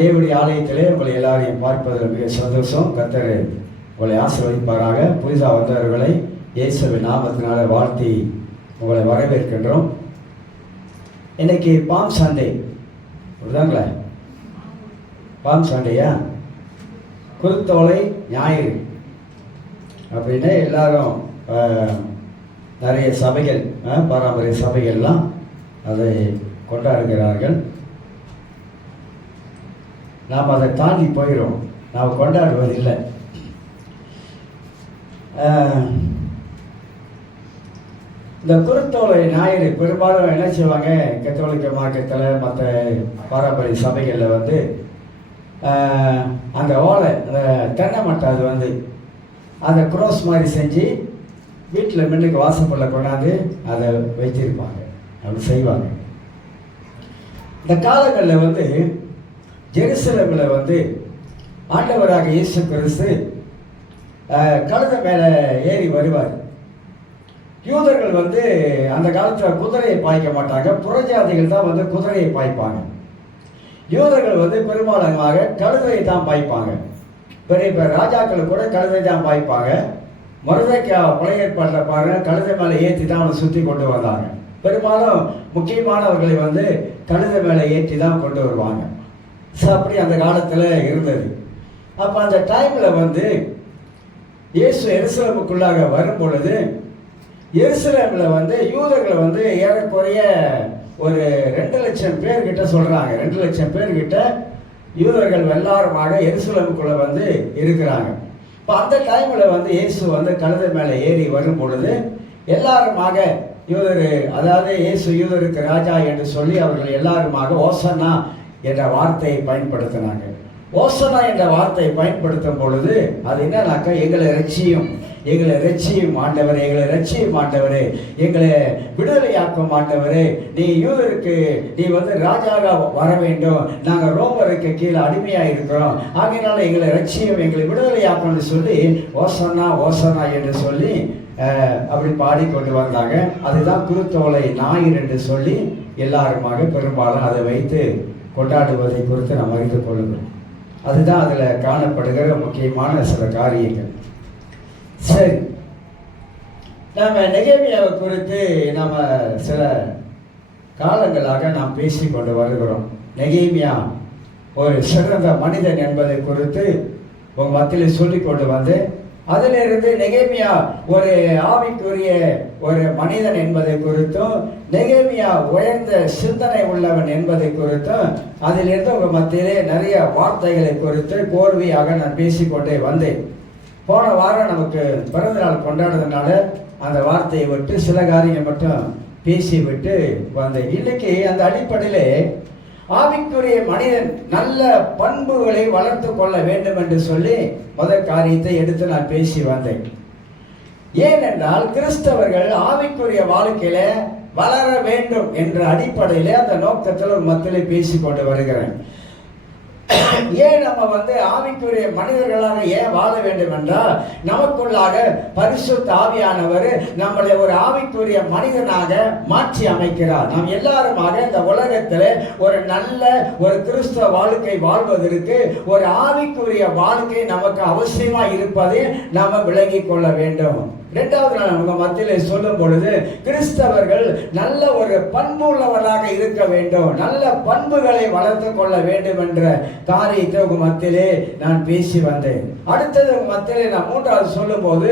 தேவனுடைய ஆலயத்திலே உங்களை எல்லாரையும் பார்ப்பதில் மிக சந்தோஷம். கர்த்தர் உங்களை ஆசீர்வதிப்பாராக. புதிதாக வந்தவர்களை இயேசுவின் நாமத்தினால வாழ்த்தி உங்களை வரவேற்கின்றோம். இன்னைக்கு பாம் சண்டே அப்படிதாங்களே? பாம் சண்டேயா? குருத்தோலை ஞாயிறு அப்படின்னு எல்லாரும் நிறைய சபைகள், பாரம்பரிய சபைகள்லாம் அதை கொண்டாடுகிறார்கள். நாம் அதை தாண்டி போயிடும், நாம் கொண்டாடுவதில்லை. இந்த குருத்தோலை ஞாயிறு பெரும்பாலும் என்ன செய்வாங்க, கத்தோலிக்க மார்க்கத்தில் மற்ற பாரம்பரிய சபைகளில் அந்த ஓலை, அந்த தென்னை மட்டை, அது அந்த குரோஸ் மாதிரி செஞ்சு வீட்டில் மின்னுக்கு வாசப்படல கொண்டாந்து அதை வச்சிருப்பாங்க, அப்படி செய்வாங்க. இந்த காலங்களில் ஜெருசலேமில் ஆண்டவராக இயேசு கிறிஸ்து கழுதை மேலே ஏறி வருவார். யூதர்கள் அந்த காலத்தில் குதிரையை பாய்க்க மாட்டாங்க, புறஜாதிகள் தான் குதிரையை பாய்ப்பாங்க. யூதர்கள் பெரும்பாலாக கழுதையை தான் பாய்ப்பாங்க. பெரிய பெரிய ராஜாக்கள் கூட கழுதை தான் பாய்ப்பாங்க. மருதைக்கா பழைய ஏற்பாட்டில் பாருங்க, கழுதை மேலே ஏற்றி தான் அவனை சுற்றி கொண்டு வந்தாங்க. பெரும்பாலும் முக்கியமானவர்களை கழுதை மேலே ஏற்றி தான் கொண்டு வருவாங்க. ஸோ அப்படி அந்த காலத்தில் இருந்தது. அப்போ அந்த டைமில் இயேசு எருசலேமுக்குள்ளாக வரும் பொழுது, எருசலேமில் யூதர்களை ஏறக்குறைய ஒரு 2,00,000 பேர்கிட்ட சொல்கிறாங்க. 2,00,000 பேர்கிட்ட யூதர்கள் எல்லாருமாக எருசலேமுக்குள்ளே இருக்கிறாங்க. இப்போ அந்த டைமில் இயேசு கழுதை மேலே ஏறி வரும் பொழுது எல்லாருமாக யூதர், அதாவது இயேசு யூதருக்கு ராஜா என்று சொல்லி அவர்கள் எல்லாருமாக ஓசன்னா என்ற வார்த்தையை பயன்படுத்தினாங்க. ஓசனா என்ற வார்த்தையை பயன்படுத்தும் பொழுது அது என்னன்னாக்கா, எங்களை ரட்சியும், எங்களை ரட்சியும் ஆண்டவரே, எங்களை ரட்சியும் ஆண்டவரே, எங்களை விடுதலையாக்கும் ஆண்டவரே, நீ யூதருக்கு நீ ராஜாவாக வர வேண்டும், நாங்கள் ரோமருக்கு கீழே அடிமையாக இருக்கிறோம், ஆகையினால எங்களை ரட்சியும், எங்களை விடுதலையாக்கும்னு சொல்லி ஓசனா ஓசனா என்று சொல்லி அப்படி பாடிக்கொண்டு வந்தாங்க. அதுதான் குருத்தோலை ஞாயிறு என்று சொல்லி எல்லாருமாக பெரும்பாலும் அதை வைத்து கொண்டாடுவதை குறித்து நாம் அறிந்து கொள்ளுங்கள். அதுதான் அதில் காணப்படுகிற முக்கியமான சில காரியங்கள். சரி, நம்ம நெகேமியாவை குறித்து நம்ம சில காலங்களாக நாம் பேசி கொண்டு வருகிறோம். நெகேமியா ஒரு சிறந்த மனிதன் என்பதை குறித்து உங்கள் மத்தியில் சொல்லி கொண்டு அதிலிருந்து நெகேமியா ஒரு ஆவிக்குரிய ஒரு மனிதன் என்பதை குறித்தும், நெகேமியா உயர்ந்த சிந்தனை உள்ளவன் என்பதை குறித்தும் அதிலிருந்து உங்கள் மத்தியிலே நிறைய வார்த்தைகளை குறித்து கோர்வையாக நான் பேசிக்கொண்டே வந்தேன். போன வாரம் நமக்கு பிறந்த நாள் கொண்டாடுறதுனால அந்த வார்த்தையை விட்டு சில காரியங்கள் மட்டும் பேசிவிட்டு வந்தேன். இன்னைக்கு அந்த அடிப்படையிலே ஆவிக்குரிய மனிதன் நல்ல பண்புகளை வளர்த்து கொள்ள வேண்டும் என்று சொல்லி முதல் காரியத்தை எடுத்து நான் பேசி வந்தேன். ஏனென்றால் கிறிஸ்தவர்கள் ஆவிக்குரிய வாழ்க்கையில வளர வேண்டும் என்ற அடிப்படையில அந்த நோக்கத்தில் மத்தியிலே பேசி கொண்டு வருகிறேன். ஏன் நம்ம ஆவிக்குரிய மனிதர்களாக ஏன் வாழ வேண்டும் என்றால், நமக்குள்ளாக பரிசுத்த ஆவியானவர் நம்மளை ஒரு ஆவிக்குரிய மனிதனாக மாற்றி அமைக்கிறார். நாம் எல்லாருமாக இந்த உலகத்தில் ஒரு நல்ல ஒரு கிறிஸ்தவ வாழ்க்கை வாழ்வதற்கு ஒரு ஆவிக்குரிய வாழ்க்கை நமக்கு அவசியமா இருப்பதை நாம விளங்கி கொள்ள வேண்டும். இரண்டாவது நாள் உங்க மத்தியில் சொல்லும் பொழுது, கிறிஸ்தவர்கள் நல்ல ஒரு பண்புள்ளவர்களாக இருக்க வேண்டும், நல்ல பண்புகளை வளர்த்து கொள்ள வேண்டும் என்ற காரியத்தை உங்க மத்தியிலே நான் பேசி வந்தேன். அடுத்தது உங்க மத்தியிலே நான் மூன்றாவது சொல்லும் போது,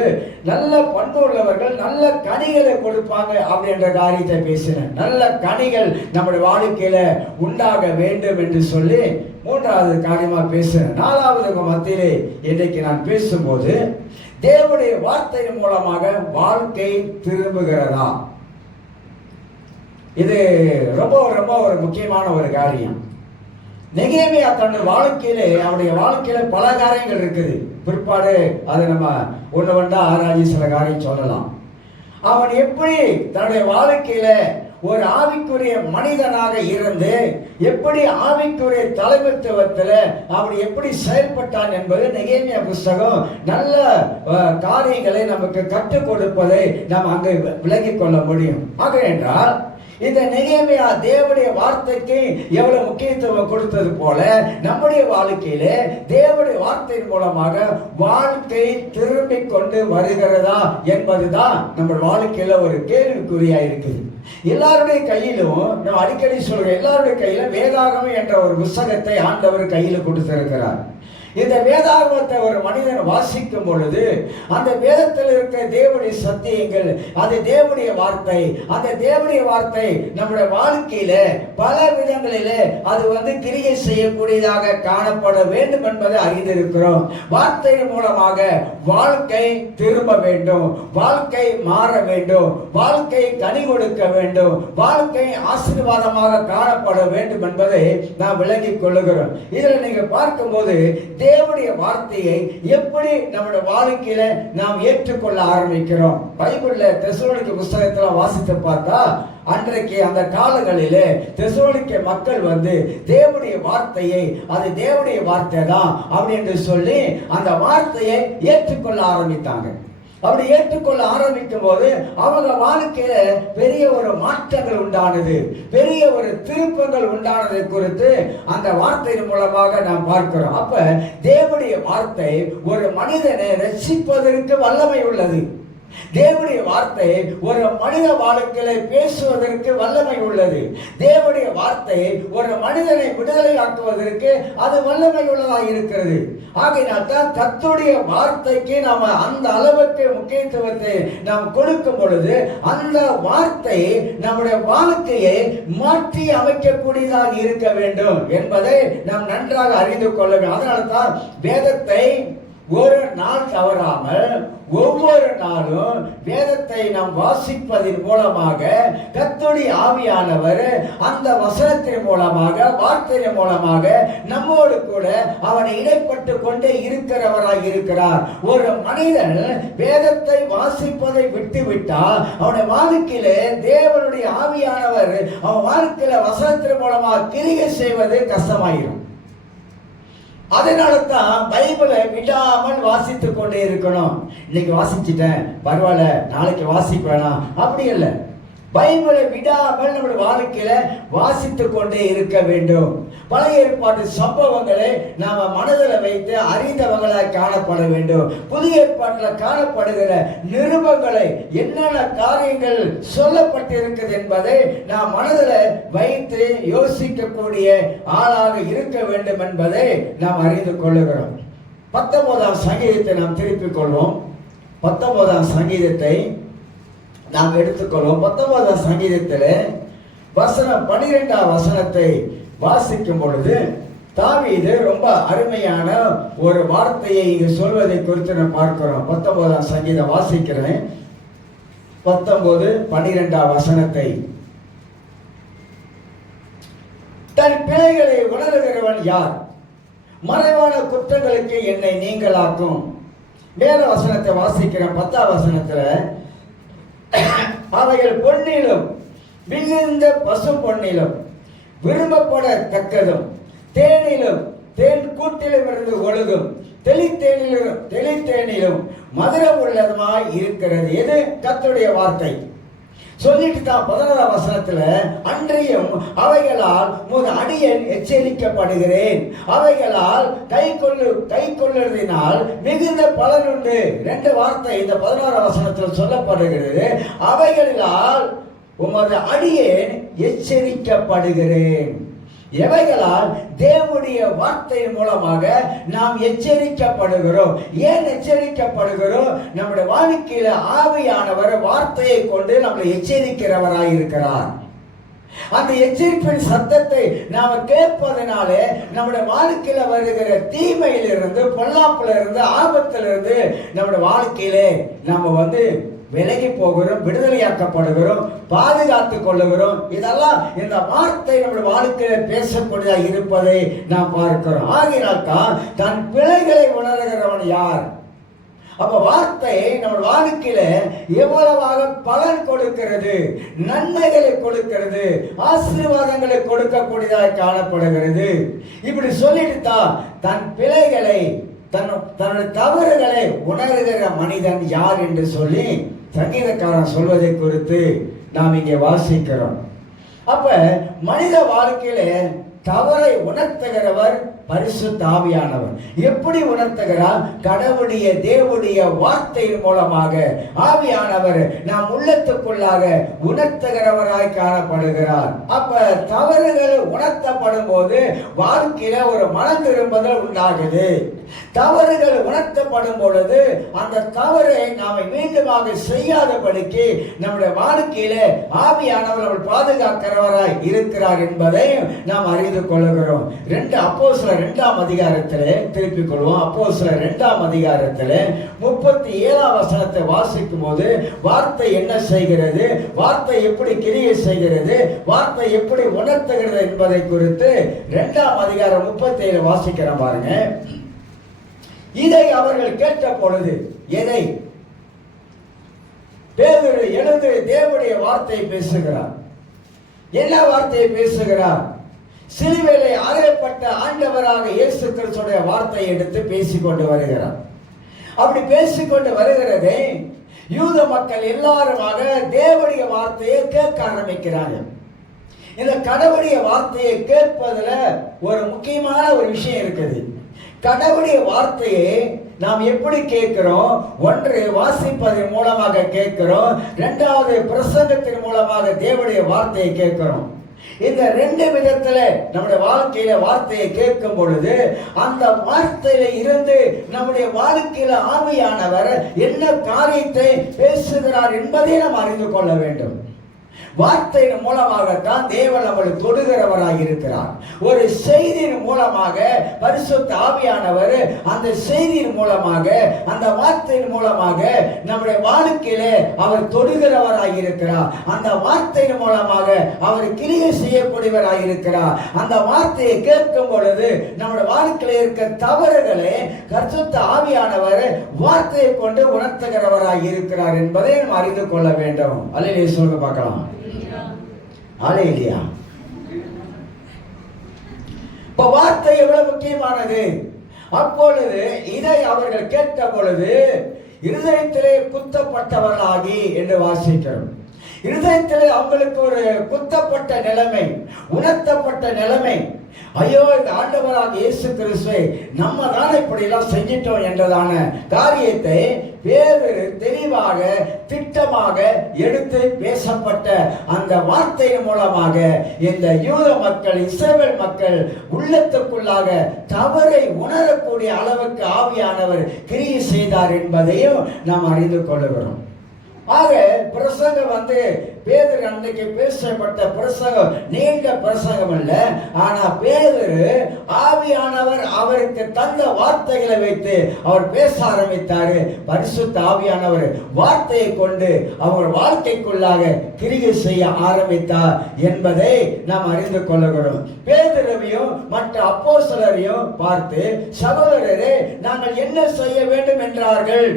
நல்ல பண்பு உள்ளவர்கள் நல்ல கனிகளை கொடுப்பாங்க அப்படின்ற காரியத்தை பேசினேன். நல்ல கனிகள் நம்முடைய வாழ்க்கையில உண்டாக வேண்டும் என்று சொல்லி மூன்றாவது காரியமா பேசினேன். நாலாவது உங்க மத்தியிலே இன்றைக்கு நான் பேசும்போது, தேவனுடைய வார்த்தையின் மூலமாக வாழ்க்கை திரும்புகிறதா? இது ரொம்ப ரொம்ப ஒரு முக்கியமான ஒரு காரியம். நெகேமியா தன்னுடைய வாழ்க்கையிலே, அவருடைய வாழ்க்கையில பல காரியங்கள் இருக்குது. பிற்பாடு அதை நம்ம ஒன்று ஒன்றா ஆராய்ச்சி சில காரியம் சொல்லலாம். அவன் எப்படி தன்னுடைய வாழ்க்கையில ஒரு ஆவிக்குரிய மனிதனாக இருந்து எப்படி ஆவிக்குரிய தலைமைத்துவத்தில் அவன் எப்படி செயல்பட்டான் என்பது நெகேமியா புஸ்தகம் நல்ல காரியங்களை நமக்கு கற்றுக் கொடுப்பதை நாம் அங்கே விளங்கிக் கொள்ள முடியும். ஆக என்றால் இந்த நெகேமியா தேவனுடைய வார்த்தைக்கு எவ்வளவு முக்கியத்துவம் கொடுத்தது போல நம்முடைய வாழ்க்கையில தேவனுடைய வார்த்தையின் மூலமாக வாழ்க்கை திரும்பிக் கொண்டு வருகிறதா என்பதுதான் நம்ம வாழ்க்கையில ஒரு கேள்விக்குறியா இருக்குது. எல்லாருடைய கையிலும், நான் அடிக்கடி சொல்றேன், எல்லாருடைய கையிலும் வேதாகமம் என்ற ஒரு புத்தகத்தை ஆண்டவர் கையில கொடுத்திருக்கிறார். இந்த வேதாகமத்தை ஒரு மனிதன் வாசிக்கும் பொழுது அந்த வேதத்தில் இருக்க தேவனுடைய சத்தியங்கள், அது தேவனுடைய வார்த்தை, அந்த தேவனுடைய வார்த்தை நம்முடைய வாழ்க்கையில பல விதங்களிலே அது கிரியை செய்யக்கூடியதாக காணப்பட வேண்டும் என்பதை அறிந்திருக்கிறோம். வார்த்தையின் மூலமாக வாழ்க்கை திரும்ப வேண்டும், வாழ்க்கை மாற வேண்டும், வாழ்க்கை கனி கொடுக்க வேண்டும், வாழ்க்கை ஆசீர்வாதமாக காணப்பட வேண்டும் என்பதை நாம் விளங்கிக் கொள்ளுகிறோம். இதுல நீங்க பார்க்கும்போது தேவனுடைய வார்த்தையை எப்படி நம்முடைய வாழ்க்கையில நாம் ஏற்றுக்கொள்ள ஆரம்பிக்கிறோம். பைபிள்ல தெசலோனிக்கே புத்தகத்துல வாசித்து பார்த்தா அன்றைக்கு அந்த காலங்களிலே தெசலோனிக்கே மக்கள் தேவனுடைய வார்த்தையை, அது தேவனுடைய வார்த்தை தான் அப்படின்னு சொல்லி அந்த வார்த்தையை ஏற்றுக்கொள்ள ஆரம்பித்தாங்க. அப்படி ஏற்றுக்கொள்ள ஆரம்பிக்கும் போது அவங்க வாழ்க்கையில பெரிய ஒரு மாற்றங்கள் உண்டானது, பெரிய ஒரு திருப்பங்கள் உண்டானதை குறித்து அந்த வார்த்தையின் மூலமாக நாம் பார்க்கிறோம். அப்ப தேவனுடைய வார்த்தை ஒரு மனிதனை ரட்சிப்பதற்கு வல்லமை உள்ளது. தேவனுடைய வார்த்தை ஒரு மனித வாழ்க்கையில பேசுவதற்கு வல்லமை உள்ளது. தேவனுடைய வார்த்தை ஒரு மனிதனை விடுதலை ஆக்குவதற்கு அது வல்லமை உள்ளதாக இருக்கிறது. ஆகையினால் தான் கர்த்தருடைய வார்த்தைக்கு நாம் அந்த அளவுக்கு முக்கியத்துவத்தை நாம் கொடுக்கும் பொழுது அந்த வார்த்தை நம்முடைய வாழ்க்கையை மாற்றி அமைக்கக்கூடியதாக இருக்க வேண்டும் என்பதை நாம் நன்றாக அறிந்து கொள்ள வேண்டும். அதனால தான் வேதத்தை ஒரு நாள் தவறாமல் ஒவ்வொரு நாளும் வேதத்தை நாம் வாசிப்பதன் மூலமாக கர்த்தருடைய ஆவியானவர் அந்த வசனத்தின் மூலமாக, வார்த்தையின் மூலமாக நம்மோடு கூட அவனை இடைப்பட்டு கொண்டே இருக்கிறவராக இருக்கிறார். ஒரு மனிதன் வேதத்தை வாசிப்பதை விட்டுவிட்டால் அவனுடைய வாழ்க்கையிலே தேவனுடைய ஆவியானவர் அவன் வாழ்க்கையில வசனத்தின் மூலமாக கிரியை செய்வது கஷ்டமாயிரும். அதனால தான் பைபிளை விடாமல் வாசித்துக் கொண்டே இருக்கணும். இன்னைக்கு வாசிச்சுட்டேன், பரவாயில்ல, நாளைக்கு வாசிப்பேனா, அப்படி இல்லை. பைபிளை விடாமல் நம்முடைய வாழ்க்கையில வாசித்துக் கொண்டே இருக்க வேண்டும். பழைய ஏற்பாட்டு சம்பவங்களை நாம மனதில் வைத்து அறிந்தவங்களாக காணப்பட வேண்டும். புதிய ஏற்பாட்டில் காணப்படுகிற நிருபங்களை, என்னென்ன காரியங்கள் சொல்லப்பட்டிருக்கிறது என்பதை நாம் மனதில் வைத்து யோசிக்கக்கூடிய ஆளாக இருக்க வேண்டும் என்பதை நாம் அறிந்து கொள்ளுகிறோம். 19ஆம் சங்கீதத்தை நாம் திருப்பிக் கொள்வோம். 19ஆம் சங்கீதத்தை நாம் எடுத்துக்கொள்வோம். 19ஆம் சங்கீதத்தில் வசனம் 12ஆம் வசனத்தை வாசிக்கும் பொழுது தாவீது ரொம்ப அருமையான ஒரு வார்த்தையை இங்கு சொல்வதை குறித்து நாம் பார்க்கிறோம். 19ஆம் சங்கீதம் வாசிக்கிறேன். 19:12 வசனத்தை. தன் பிழைகளை உணர்கிறவன் யார்? மறைவான குற்றங்களுக்கு என்னை நீங்களாக்கும். மேல வசனத்தை வாசிக்கிறேன். 10ஆம் வசனத்துல அவைகள் பொன்னிலும் மிகுந்த பசு பொன்னிலும் விரும்பப்படத்தக்கதும் தேனிலும் தேன் கூட்டிலும் இருந்து ஒழுகும் தெளித்தேனிலும் மதுரம் உள்ளதுமாய் இருக்கிறது. எது? கர்த்தருடைய வார்த்தை. சொல்லிட்டு தான் 11ஆம் வசனத்துல அன்றையும் அவைகளால் அடியேன் எச்சரிக்கப்படுகிறேன், அவைகளால் கை கொள்ளுறதினால் மிகுந்த பலன் உண்டு. 2 வார்த்தை இந்த 11ஆம் வசனத்தில் சொல்லப்படுகிறது. அவைகளால் உமது அடியேன் எச்சரிக்கப்படுகிறேன். எவைகளால்? தேவனுடைய வார்த்தையின் மூலமாக நாம் எச்சரிக்கப்படுகிறோம். ஏன் எச்சரிக்கப்படுகிறோம்? நம்முடைய வாழ்க்கையில ஆவியானவர் வார்த்தையை கொண்டு நம்மளை எச்சரிக்கிறவராய் இருக்கிறார். அந்த எச்சரிப்பின் சத்தத்தை நாம கேட்பதனாலே நம்முடைய வாழ்க்கையில வருகிற தீமையிலிருந்து, பொல்லாப்பிலிருந்து, ஆபத்திலிருந்து நம்முடைய வாழ்க்கையிலே நாம விலகி போகிறோம், விடுதலையாக்கப்படுகிறோம், பாதுகாத்துக் கொள்ளுகிறோம். இதெல்லாம் இந்த வார்த்தை நம்முடைய வாழ்க்கையில பேசக்கூடியதா இருப்பதை நாம் பார்க்கிறோம். ஆகினால் தான் தன் பிழைகளை உணர்கிறவன் யார்? அப்ப வார்த்தை நம்ம வாழ்க்கையில எவ்வளவாக பலன் கொடுக்கிறது, நன்மைகளை கொடுக்கிறது, ஆசீர்வாதங்களை கொடுக்கக்கூடியதாக காணப்படுகிறது. இப்படி சொல்லிட்டு தான் தன் பிழைகளை, தன்னுடைய தவறுகளை உணர்கிற மனிதன் யார் என்று சொல்லி சங்கீதக்காரன் சொல்வதை குறித்து நாம் இங்கே வாசிக்கிறோம். அப்ப மனித வாழ்க்கையில தவறை உணர்த்துகிறவர் பரிசுத்த ஆவியானவர். எப்படி உணர்த்துகிறார்? கடவுளுடைய தேவனுடைய வார்த்தையின் மூலமாக ஆவியானவர் நாம் உள்ளத்துக்குள்ளாக உணர்த்துகிறவராய் காணப்படுகிறார். அப்ப தவறுகள் உணர்த்தப்படும் போது வாழ்க்கையில ஒரு மனம் திரும்புதல் உண்டாகுது. தவறுகள் உணர்த்தப்படும் பொழுது அந்த தவறை நாம மீண்டுமாக செய்யாதபடிக்கு நம்முடைய வாழ்க்கையில ஆவியானவர் நம்மை பாதுகாக்கிறவராய் இருக்கிறார் என்பதை நாம் அறிந்து கொள்கிறோம். அப்போஸ்தலர் 2ஆம் அதிகாரத்திலே திருப்பிக் கொள்வோம். அப்போஸ்தலர் 2ஆம் அதிகாரத்திலே 37ஆம் வசனத்தை வாசிக்கும் போது வார்த்தை என்ன செய்கிறது, வார்த்தை எப்படி கிரியை செய்கிறது, வார்த்தை எப்படி உணர்த்துகிறது என்பதை குறித்து 2ஆம் அதிகாரம் 37 வாசிக்கிறோம் பாருங்க. இதை அவர்கள் கேட்ட பொழுது, எதை? பேதுரு எழுந்து தேவனுடைய வார்த்தையை பேசுகிறார். என்ன வார்த்தையை பேசுகிறார்? சிலுவையிலே அறையப்பட்ட ஆண்டவராக இயேசு கிறிஸ்துவின் வார்த்தையை எடுத்து பேசிக்கொண்டு வருகிறார். அப்படி பேசிக்கொண்டு வருகிறதே யூத மக்கள் எல்லாருமாக தேவனுடைய வார்த்தையை கேட்க ஆரம்பிக்கிறாங்க. இந்த கடவுளுடைய வார்த்தையை கேட்பதுல ஒரு முக்கியமான ஒரு விஷயம் இருக்குது. கடவுளுடைய வார்த்தையை நாம் எப்படி கேட்கிறோம்? ஒன்று வாசிப்பதன் மூலமாக கேட்கிறோம், இரண்டாவது பிரசங்கத்தின் மூலமாக தேவனுடைய வார்த்தையை கேட்கிறோம். இந்த ரெண்டு விதத்துல நம்முடைய வாழ்க்கையில வார்த்தையை கேட்கும் பொழுது அந்த வார்த்தையில இருந்து நம்முடைய வாழ்க்கையில ஆவியானவர் என்ன காரியத்தை பேசுகிறார் என்பதை நாம் அறிந்து கொள்ள வேண்டும். வார்த்தையின் மூலமாகத்தான் தேவன் நம்மளை தொடுகிறவராக இருக்கிறார். ஒரு செய்தியின் மூலமாக பரிசுத்த ஆவியானவர் அந்த செய்தியின் மூலமாக அந்த வார்த்தையின் மூலமாக நம்முடைய வாழ்க்கையில அவர் தொடுகிறவராக இருக்கிறார். அந்த வார்த்தையின் மூலமாக அவர் கிரியை செய்யக்கூடியவராக இருக்கிறார். அந்த வார்த்தையை கேட்கும் பொழுது நம்முடைய வாழ்க்கையில இருக்க தவறுகளை பரிசுத்த ஆவியானவர் வார்த்தையை கொண்டு உணர்த்துகிறவராக இருக்கிறார் என்பதை நாம் அறிந்து கொள்ள வேண்டும். அல்லேலூயா சொல்லுங்க பார்க்கலாம். அல்லேலூயா. இப்ப வார்த்தை எவ்வளவு முக்கியமானது. அப்பொழுது இதை அவர்கள் கேட்ட பொழுது இருதயத்திலே குத்தப்பட்டவர்களாகி என்று வாசிக்கிறோம். இருதயத்திலே அவங்களுக்கு ஒரு குத்தப்பட்ட நிலைமை, உணர்த்தப்பட்ட நிலைமை. ஐயோ, இந்த ஆண்டவராக இயேசு கிறிஸ்துவை நம்ம தான் இப்படி எல்லாம் செஞ்சிட்டோம் என்றதான காரியத்தை பேதுரு தெளிவாக திட்டமாக எடுத்து பேசப்பட்ட அந்த வார்த்தையின் மூலமாக இந்த யூத மக்கள், இஸ்ரவேல் மக்கள் உள்ளத்துக்குள்ளாக தவறை உணரக்கூடிய அளவுக்கு ஆவியானவர் கிரியை செய்தார் என்பதையும் நாம் அறிந்து கொள்கிறோம். ஆக பிரசங்கம் பேதுரு அன்றைக்கு பேசப்பட்ட பிரசங்கம் நீண்ட பிரசங்கம் அல்ல. ஆனா பேதுரு ஆவியானவர் அவருக்கு தந்த வார்த்தைகளை வைத்து அவர் பேச ஆரம்பித்தாரு. பரிசுத்த ஆவியானவர் வார்த்தையை கொண்டு அவர் வாழ்க்கைக்குள்ளாக கிரியை செய்ய ஆரம்பித்தார் என்பதை நாம் அறிந்து கொள்ளுகிறோம். பேதுருவையும் மற்ற அப்போஸ்தலரையும் பார்த்து, சகோதரரே, நாங்கள் என்ன செய்ய வேண்டும் என்றார்கள்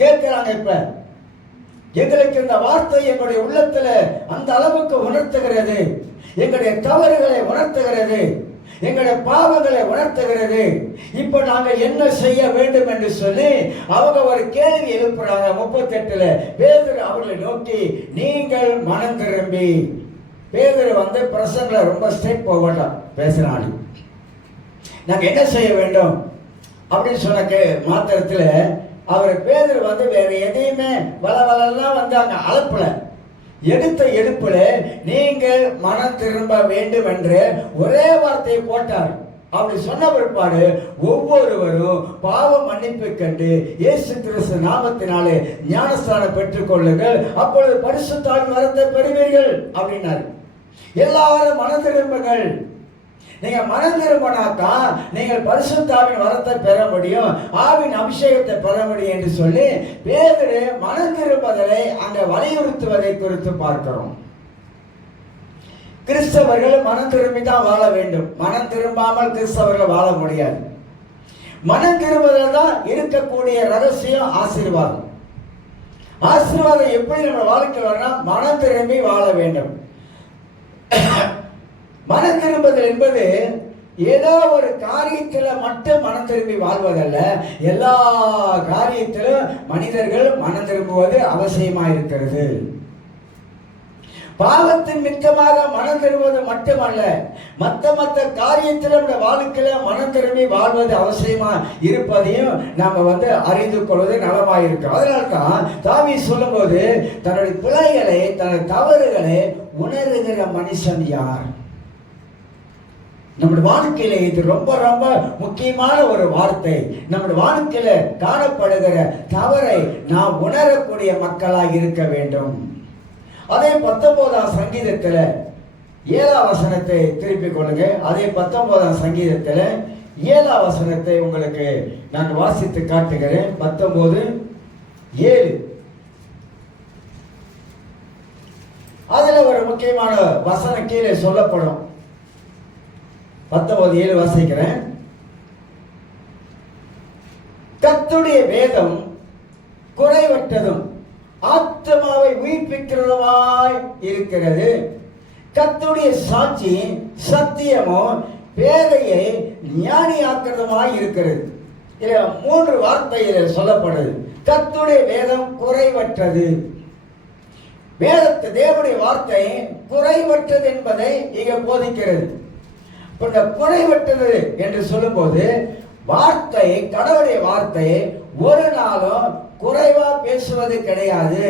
கேட்கிறாங்க. இப்ப எங்களுக்கு இந்த வார்த்தை எங்களுடைய உள்ளத்துல அந்த அளவுக்கு உணர்த்துகிறது, எங்களுடைய தவறுகளை உணர்த்துகிறது, எங்களுடைய பாவங்களை உணர்த்துகிறது. இப்ப நாங்கள் என்ன செய்ய வேண்டும் என்று சொல்லி அவங்க ஒரு கேள்வி எழுப்புறாங்க. 38 பேதுரு அவர்களை நோக்கி, நீங்கள் மனம் திரும்பி. பேதுரு பிரசங்களை ரொம்ப ஸ்ட்ரெயிட் போகட்டா பேசுறாங்க. நாங்க என்ன செய்ய வேண்டும் அப்படின்னு சொன்ன மாத்திரத்துல அவர் பேதுரு வேற எதையுமே வளவலாம் அங்க அழப்புல எடுப்புல நீங்கள் மனம் திரும்ப வேண்டும் என்று ஒரே வார்த்தையை போட்டார். அப்படி சொன்ன பிற்பாடு ஒவ்வொருவரும் பாவ மன்னிப்பு கண்டு இயேசு கிறிஸ்து நாமத்தினாலே ஞானஸ்தானம் பெற்றுக் கொள்ளுங்கள், அப்பொழுது பரிசுத்த ஆவியின் வரத்தை பெறுவீர்கள் அப்படின்னாரு. எல்லாரும் மனம் திரும்புங்கள். நீங்க மனம் திரும்பினாக்கா நீங்கள் பரிசுத்த ஆவியின் வரத்தை பெற முடியும், ஆவின் அபிஷேகத்தை பெற முடியும் என்று சொல்லி பேதுரு மனம் திரும்புதலை அங்க வலியுறுத்துவதை குறித்து பார்க்கிறோம். கிறிஸ்தவர்கள் மனம் திரும்பி தான் வாழ வேண்டும். மனம் திரும்பாமல் கிறிஸ்தவர்கள் வாழ முடியாது. மனம் திரும்புதல் தான் இருக்கக்கூடிய ரகசியம். ஆசீர்வாதம் எப்படி நம்ம வாழ்க்கை வரணும்? மனம் திரும்பி வாழ வேண்டும். மனம் திரும்புதல் என்பது ஏதோ ஒரு காரியத்தில் மட்டும் மனம் திரும்பி வாழ்வதல்ல. எல்லா காரியத்திலும் மனிதர்கள் மனம் திரும்புவது அவசியமாக இருக்கிறது. பாவத்தின் மிக்கமாக மனம் திரும்புவது மட்டுமல்ல, மற்ற காரியத்தில் நம்முடைய வாழ்க்கையில மனம் திரும்பி வாழ்வது அவசியமா இருப்பதையும் நாம அறிந்து கொள்வது நலமாயிருக்கும். அதனால்தான் தாவீது சொல்லும்போது தன்னுடைய பிழைகளை, தன்னுடைய தவறுகளை உணர்கிற மனுஷன் யார்? நம்முடைய வாழ்க்கையில இது ரொம்ப ரொம்ப முக்கியமான ஒரு வார்த்தை. நம்முடைய வாழ்க்கையில காணப்படுகிற தவறை நாம் உணரக்கூடிய மக்களாக இருக்க வேண்டும். அதே 19ஆம் சங்கீதத்தில் 7ஆம் வசனத்தை திருப்பிக் கொள்ளுங்க. அதே 19ஆம் சங்கீதத்தில் 7ஆம் வசனத்தை உங்களுக்கு நான் வாசித்து காட்டுகிறேன். 19:7. அதுல ஒரு முக்கியமான வசனம் கீழே சொல்லப்படும். 19:7 வாசிக்கிறேன். கர்த்தருடைய வேதம் குறைவற்றதும் ஆத்மாவை உயிர்ப்பிக்கிறதுமாய் இருக்கிறது. கர்த்தருடைய சாட்சி சத்தியமும் பேதையை ஞானியாக்கிறதுமாய் இருக்கிறது. இதுல 3 வார்த்தையில சொல்லப்படுது. கர்த்தருடைய வேதம் குறைவற்றது. வேதத்தை, தேவனுடைய வார்த்தை குறைவற்றது என்பதை இங்க போதிக்கிறது. இந்த குறைவற்றது என்று சொல்லும்போது வார்த்தை, கடவுளுடைய வார்த்தை ஒரு நாளும் குறைவா பேசுவது கிடையாது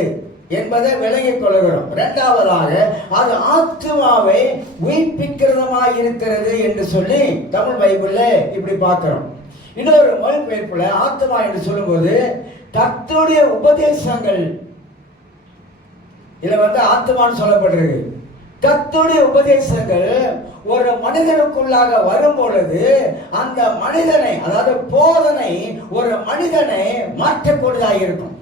என்பதை விளங்கிக் கொள்கிறோம். இரண்டாவதாக அது ஆத்மாவை உயிர்ப்பிக்கிறதுமாய் இருக்கிறது என்று சொல்லி தமிழ் பைபிள்ல இப்படி பார்க்கிறோம். இன்னொரு மொழிபெயர்ப்புல ஆத்மா என்று சொல்லும்போது கர்த்தருடைய உபதேசங்கள், இதுல ஆத்மான்னு சொல்லப்படுறது. கர்த்தருடைய உபதேசங்கள் ஒரு மனிதனுக்குள்ளாக வரும் பொழுது அந்த மனிதனை, அதாவது போதனை ஒரு மனிதனை மாற்றக்கூடியதாக இருக்கும்.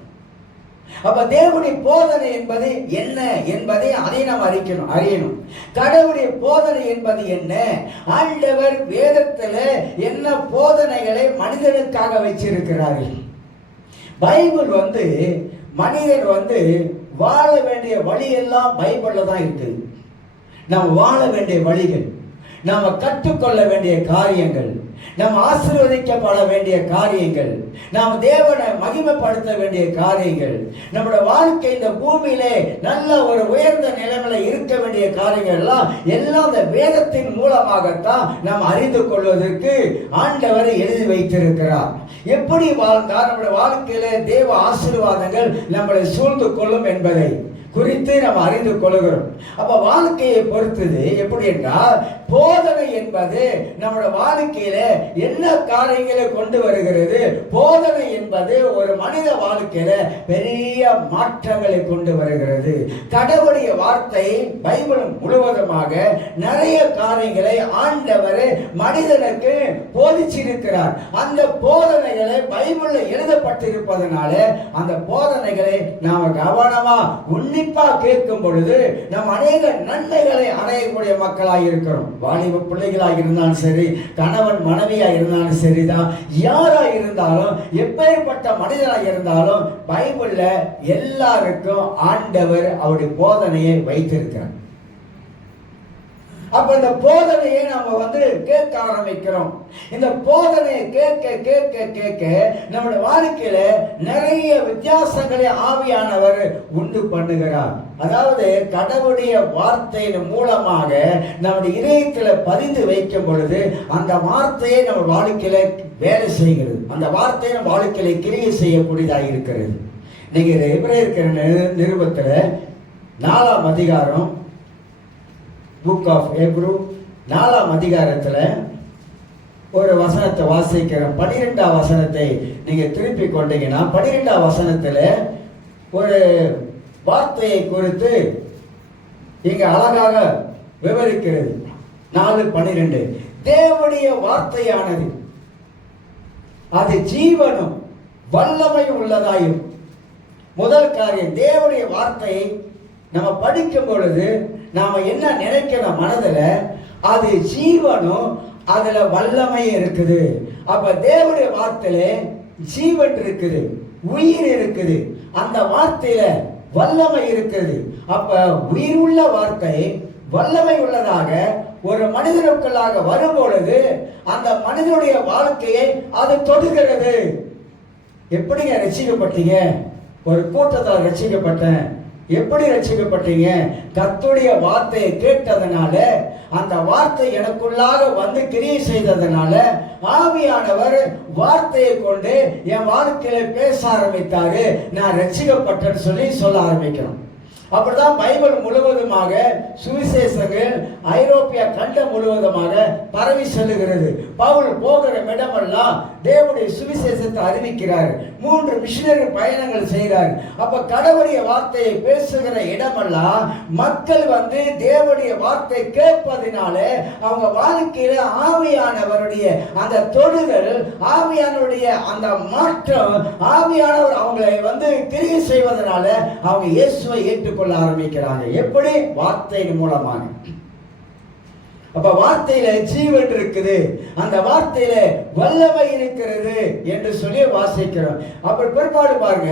அப்ப தேவனுடைய போதனை என்பது என்ன என்பதை அதை நாம் அறியணும். கடவுளுடைய போதனை என்பது என்ன? ஆண்டவர் வேதத்துல என்ன போதனைகளை மனிதனுக்காக வச்சிருக்கிறார்கள். பைபிள் மனிதன் வாழ வேண்டிய வழி எல்லாம் பைபிள்ல தான் இருக்கு. நாம் வாழ வேண்டிய வழிகள், நாம் கற்றுக்கொள்ள வேண்டிய காரியங்கள், நாம் ஆசீர்வதிக்கப்பட வேண்டிய காரியங்கள், நாம் தேவனை மகிமைப்படுத்த வேண்டிய காரியங்கள், நம்முடைய வாழ்க்கை இந்த பூமியிலே நல்ல ஒரு உயர்ந்த நிலைமையில இருக்க வேண்டிய காரியங்கள் எல்லாம் இந்த வேதத்தின் மூலமாகத்தான் நாம் அறிந்து கொள்வதற்கு ஆண்டவர் எழுதி வைத்திருக்கிறார். எப்படி வாழ்ந்தால் நம்முடைய வாழ்க்கையில தேவ ஆசீர்வாதங்கள் நம்மளை சூழ்ந்து கொள்ளும் என்பதை குறித்து நாம் அறிந்து கொள்கிறோம். அப்ப வாழ்க்கையை பொறுத்தது எப்படி என்றால், போதனை என்பது நம்முடைய வாழ்க்கையில என்ன காரியங்களை கொண்டு வருகிறது? போதனை என்பது ஒரு மனித வாழ்க்கையில பெரிய மாற்றங்களை கொண்டு வருகிறது. கடவுளுடைய வார்த்தை பைபிள் முழுவதுமாக நிறைய காரியங்களை ஆண்டவர் மனிதனுக்கு போதிச்சிருக்கிறார். அந்த போதனைகளை பைபிள்ல எழுதப்பட்டிருப்பதனால அந்த போதனைகளை நாம கவனமா உன்னிப்பா கேட்கும் பொழுது நாம் அநேக நன்மைகளை அடையக்கூடிய மக்களாக இருக்கிறோம். வாலிப பிள்ளைகளாக இருந்தாலும் சரி, கணவன் மனைவியாக இருந்தாலும் சரிதான், யாரா இருந்தாலும், எப்பேற்பட்ட மனிதனாக இருந்தாலும் பைபிள்ல எல்லாருக்கும் ஆண்டவர் அவருடைய போதனையை வைத்திருக்கிறார். அப்ப இந்த போதனையை நம்ம கேட்க ஆரம்பிக்கிறோம். இந்த போதனையை கேட்க கேட்க கேட்க நம்முடைய வாழ்க்கையில நிறைய வித்தியாசங்களை ஆவியானவர் உண்டு பண்ணுகிறார். அதாவது கடவுளுடைய வார்த்தையின் மூலமாக நம்முடைய இதயத்துல பதிந்து வைக்கும் பொழுது அந்த வார்த்தையை நம்ம வாழ்க்கையில வேலை செய்கிறது. அந்த வார்த்தையை நம்ம வாழ்க்கையில கிரியை செய்யக்கூடியதாக இருக்கிறது. நீங்க எபிரேயர் நிருபத்துல 4ஆம் அதிகாரம், புக் ஆஃப் ஹீப்ரூ 4ஆம் அதிகாரத்தில் ஒரு வசனத்தை வாசிக்கிறேன். 12ஆம் வசனத்தை நீங்க திருப்பி கொண்டீங்கன்னா 12ஆம் வசனத்தில் ஒரு வார்த்தையை குறித்து இங்க அழகாக விவரிக்கிறது. 4:12 தேவனுடைய வார்த்தையானது அது ஜீவனும் வல்லமையும் உள்ளதாயும். முதல் காரியம், தேவனுடைய வார்த்தையை நம்ம படிக்கும் பொழுது நாம என்ன நினைக்கணும் மனதில்? அது ஜீவனும் அதுல வல்லமை இருக்குது. அப்ப தேவனுடைய வார்த்தையில ஜீவன் இருக்குது, உயிர் இருக்குது, அந்த வார்த்தையில வல்லமை இருக்குது. அப்ப உயிர் உள்ள வார்த்தை வல்லமை உள்ளதாக ஒரு மனிதனுக்குள்ளாக வரும் பொழுது அந்த மனிதனுடைய வாழ்க்கையை அது தொடுகிறது. எப்படிங்க ரட்சிக்கப்பட்டீங்க? ஒரு கூட்டத்தில் ரட்சிக்கப்பட்டேன், எப்படி ரட்சிக்கப்பட்டீங்க? கர்த்தருடைய வார்த்தையை கேட்டதனால, அந்த வார்த்தை எனக்குள்ளாக வந்து கிரியை செய்ததனால, ஆவியானவர் வார்த்தையை கொண்டு என் வாழ்க்கையில பேச ஆரம்பித்தாரு, நான் ரட்சிக்கப்பட்டேன்னு சொல்லி சொல்ல ஆரம்பிக்கிறோம். அப்படிதான் பைபிள் முழுவதுமாக சுவிசேஷங்கள் ஐரோப்பிய கண்டம் முழுவதுமாக பரவி செல்லுகிறது. பவுல் போகிற இடமெல்லாம் தேவனுடைய சுவிசேஷத்தை அறிவிக்கிறார். 3 மிஷனரி பயணங்கள் செய்கிறார். அப்ப கடவுளுடைய வார்த்தையை பேசுகிற இடமெல்லாம் மக்கள் வந்து தேவனுடைய வார்த்தை கேட்பதினால அவங்க வாழ்க்கையில ஆவியானவருடைய அந்த தொடுதல், ஆவியானவருடைய அந்த மாற்றம், ஆவியானவர் அவங்களை வந்து கிரியை செய்வதனால அவங்க இயேசுவை ஏற்றுக்கொள்ள ஆரம்பிக்கிறாங்க. எப்படி? வார்த்தையின் மூலமாக. அப்ப வார்த்தையில ஜீவன் இருக்குது, அந்த வார்த்தையில வல்லமை இருக்கிறது என்று சொல்லி வாசிக்கிறோம். அப்படி பிற்பாடு பாருங்க,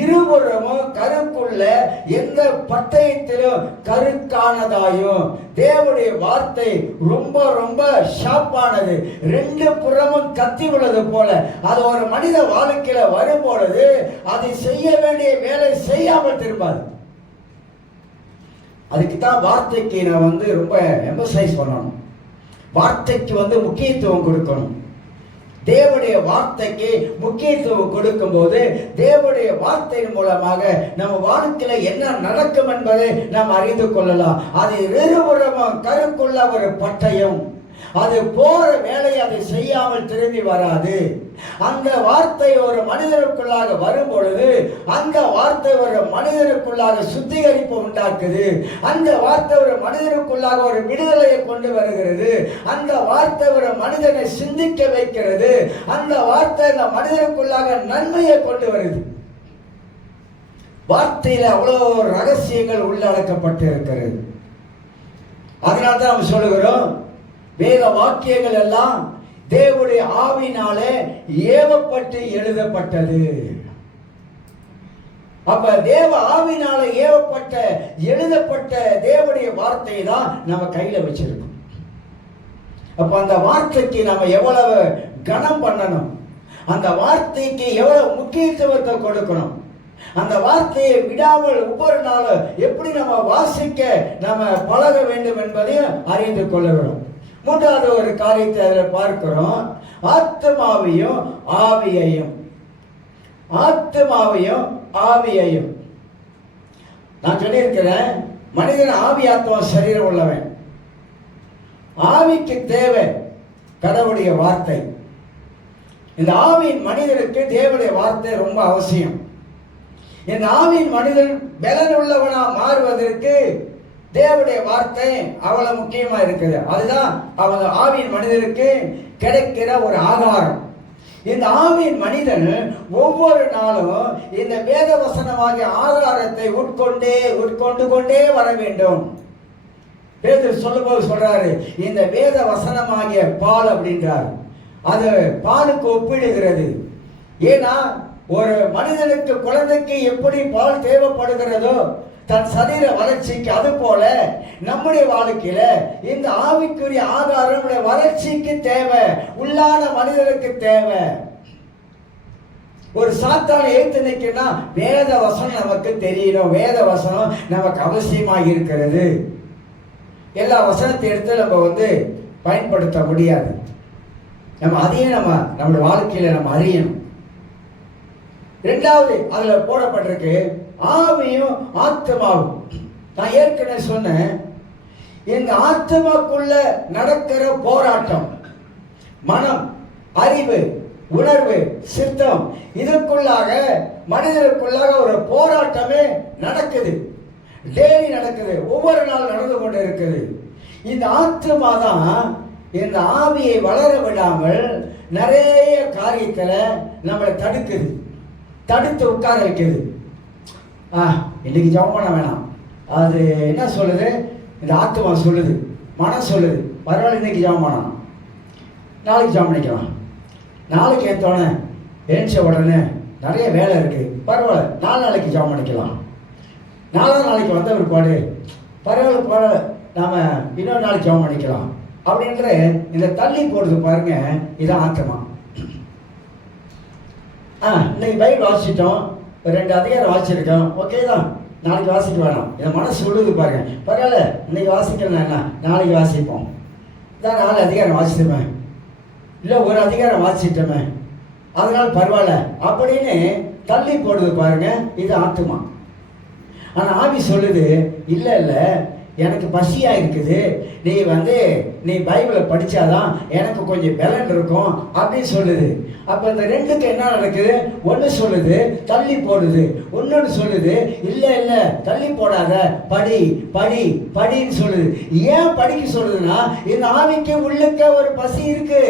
இருபுறமும் கருக்குள்ள எந்த பட்டயத்திலும் கருக்கானதாயும். தேவனுடைய வார்த்தை ரொம்ப ரொம்ப ஷார்ப்பானது, 2 புறமும் கத்தி உள்ளது போல. அது ஒரு மனித வாழ்க்கையில வரும் பொழுது அது செய்ய வேண்டிய வேலை செய்யாமல் திரும்பாது. அதுக்கு தான் வார்த்தைக்கு நான் வந்து ரொம்ப எம்பசைஸ் பண்ணணும். வார்த்தைக்கு வந்து முக்கியத்துவம் கொடுக்கணும். தேவனுடைய வார்த்தைக்கு முக்கியத்துவம் கொடுக்கும் போது தேவனுடைய வார்த்தையின் மூலமாக நம்ம வாழ்க்கையில என்ன நடக்கும் என்பதை நாம் அறிந்து கொள்ளலாம். அது இருபுறமும் கருக்குள்ள ஒரு பட்டயம். அது போற வேலையை அதை செய்யாமல் திரும்பி வராது. அந்த வார்த்தை ஒரு மனிதனுக்குள்ளாக வரும் பொழுது அந்த வார்த்தை ஒரு மனிதனுக்குள்ளாக சுத்திகரிப்பு உண்டாக்குது. அந்த வார்த்தை ஒரு மனிதனுக்குள்ளாக ஒரு விடுதலையை கொண்டு வருகிறது. அந்த வார்த்தை ஒரு மனிதனை சிந்திக்க வைக்கிறது. அந்த வார்த்தை அந்த மனிதனுக்குள்ளாக நன்மையை கொண்டு வருது. வார்த்தையில அவ்வளவு ரகசியங்கள் உள்ளடக்கப்பட்டு இருக்கிறது. அதனால்தான் நம்ம சொல்லுகிறோம், வேத வாக்கியங்கள் எல்லாம் தேவனுடைய ஆவினாலே ஏவப்பட்டு எழுதப்பட்டது. அப்ப தேவ ஆவினால ஏவப்பட்ட எழுதப்பட்ட தேவனுடைய வார்த்தையை தான் நம்ம கையில வச்சிருக்கோம். அப்ப அந்த வார்த்தைக்கு நம்ம எவ்வளவு கனம் பண்ணணும், அந்த வார்த்தைக்கு எவ்வளவு முக்கியத்துவத்தை கொடுக்கணும், அந்த வார்த்தையை விடாமல் ஒவ்வொரு நாளும் எப்படி நம்ம வாசிக்க நம்ம பழக வேண்டும் என்பதையும் அறிந்து கொள்ளுகிறோம். 3வது ஒரு காரியத்தை அதில் பார்க்கிறோம், ஆத்மாவையும் ஆவியையும். ஆத்மாவையும் ஆவியையும் நான் சொல்லியிருக்கிறேன், மனிதன் ஆவி ஆத்மா சரீரம் உள்ளவன். ஆவிக்கு தேவை கடவுளுடைய வார்த்தை. இந்த ஆவியின் மனிதனுக்கு தேவனுடைய வார்த்தை ரொம்ப அவசியம். இந்த ஆவியின் மனிதன் பலன் உள்ளவனா மாறுவதற்கு தேவனுடைய வார்த்தை அவ்வளவு முக்கியமா இருக்குது. அதுதான் அவங்க ஆவியின் மனிதனுக்கு கிடைக்கிற ஒரு ஆகாரம். இந்த ஆவியின் மனிதன் ஒவ்வொரு நாளும் இந்த வேத வசனமாகிய ஆகாரத்தை உட்கொண்டு கொண்டே வர வேண்டும். பேதுரு சொல்லும்போது சொல்றாரு, இந்த வேத வசனமாகிய பால் அப்படின்றார். அது பாலுக்கு ஒப்பிடுகிறது. ஏன்னா ஒரு மனிதனுக்கு, குழந்தைக்கு எப்படி பால் தேவைப்படுகிறதோ தன் சரீர வளர்ச்சிக்கு, அது போல நம்முடைய வாழ்க்கையில இந்த ஆவிக்குரிய ஆகாரம் வளர்ச்சிக்கு தேவை, உள்ளான மனிதனுக்கு தேவை. ஒரு சாத்தானை ஏத்து நிற்கனா வேத வசனம் நமக்கு தெரியணும், வேத வசனம் நமக்கு அவசியமா இருக்கிறது. எல்லா வசனத்தை எடுத்து நம்ம வந்து பயன்படுத்த முடியாது. நம்ம அதையும் நம்முடைய வாழ்க்கையில நம்ம அறியணும். 2வது அதுல போடப்பட்டிருக்கு ஆவியும் ஆத்மாவும். நான் ஏற்கனவே சொன்னேன், இந்த ஆத்மாக்குள்ள நடக்கிற போராட்டம், மனம், அறிவு, உணர்வு, சித்தம், இதுக்குள்ளாக மனிதனுக்குள்ளாக ஒரு போராட்டமே நடக்குது. டெய்லி நடக்குது, ஒவ்வொரு நாள் நடந்து கொண்டு இருக்குது. இந்த ஆத்மா தான் இந்த ஆவியை வளர விடாமல் நிறைய காரியத்துல நம்மளை தடுக்குது, தடுத்து உட்கார வைக்குது. இன்னைக்கு ஜெபம் பண்ண வேணாம், அது என்ன சொல்லுது, இந்த ஆத்மா சொல்லுது, மனம் சொல்லுது, பரவாயில்ல இன்னைக்கு ஜெபம் பண்ணலாம், நாளைக்கு ஜெபம் பண்ணிக்கலாம். நாளைக்கு ஏற்றோடனே எழுந்த உடனே நிறைய வேலை இருக்கு, பரவாயில்ல நாளைக்கு ஜெபம் பண்ணிக்கலாம். 4ஆம் நாளைக்கு வந்த பிற்பாடு பரவாயில்ல நாம இன்னொரு நாளைக்கு ஜெபம் பண்ணிக்கலாம் அப்படின்ற இந்த தள்ளி போடுறது பாருங்க, இதான் ஆத்மா. இன்னைக்கு பைபிள் வாசிச்சிட்டோம், 2 அதிகாரம் வாசிச்சிருக்கோம், ஓகே தான், நாளைக்கு வாசிக்க வேணாம், என் மனசு சொல்லுது பாருங்க, பரவாயில்ல இன்னைக்கு வாசிக்கலாம், என்ன நாளைக்கு வாசிப்போம், இதான் 4 அதிகாரம் வாசித்துமே, இல்லை ஒரு அதிகாரம் வாசிட்டோமே, அதனால பரவாயில்ல அப்படின்னு தள்ளி போடுது பாருங்க. இது ஆத்துமா. ஆனால் ஆவி சொல்லுது, இல்லை இல்லை எனக்கு பசியாக இருக்குது, நீ பைபிளை படித்தாதான் எனக்கு கொஞ்சம் பலன் இருக்கும் அப்படின்னு சொல்லுது. அப்போ இந்த ரெண்டுக்கு என்ன நடக்குது? ஒன்று சொல்லுது தள்ளி போடுது, இன்னொன்று சொல்லுது இல்லை இல்லை தள்ளி போடாத, படி படி படின்னு சொல்லுது. ஏன் படிக்க சொல்லுதுன்னா, இந்த ஆவிக்கு உள்ளுக்க ஒரு பசி இருக்கு.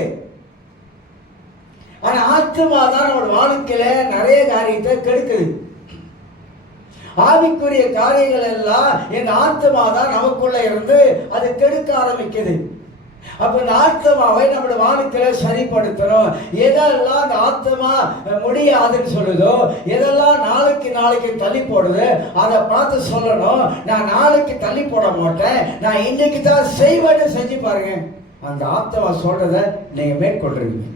ஆனால் ஆத்மா தான் நம்மளோட வாழ்க்கையில நிறைய காரியத்தை கெடுக்குது. ஆவிக்குரிய காரியங்கள் எல்லாம் இந்த ஆத்மா தான் நமக்குள்ள இருந்து அது கெடுக்க ஆரம்பிக்குது. அப்ப இந்த ஆத்மாவை நம்மளோட வாழ்க்கையில சரிப்படுத்தணும். எதெல்லாம் அந்த ஆத்மா முடியாதுன்னு சொல்லுதோ, எதெல்லாம் நாளைக்கு தள்ளி போடுது, அதை பார்த்து சொல்லணும், நான் நாளைக்கு தள்ளி போட மாட்டேன், நான் இன்னைக்கு தான் செய்வேன்னு செஞ்சு பாருங்க. அந்த ஆத்மா சொல்றதை நீங்க மேற்கொள்றீங்க.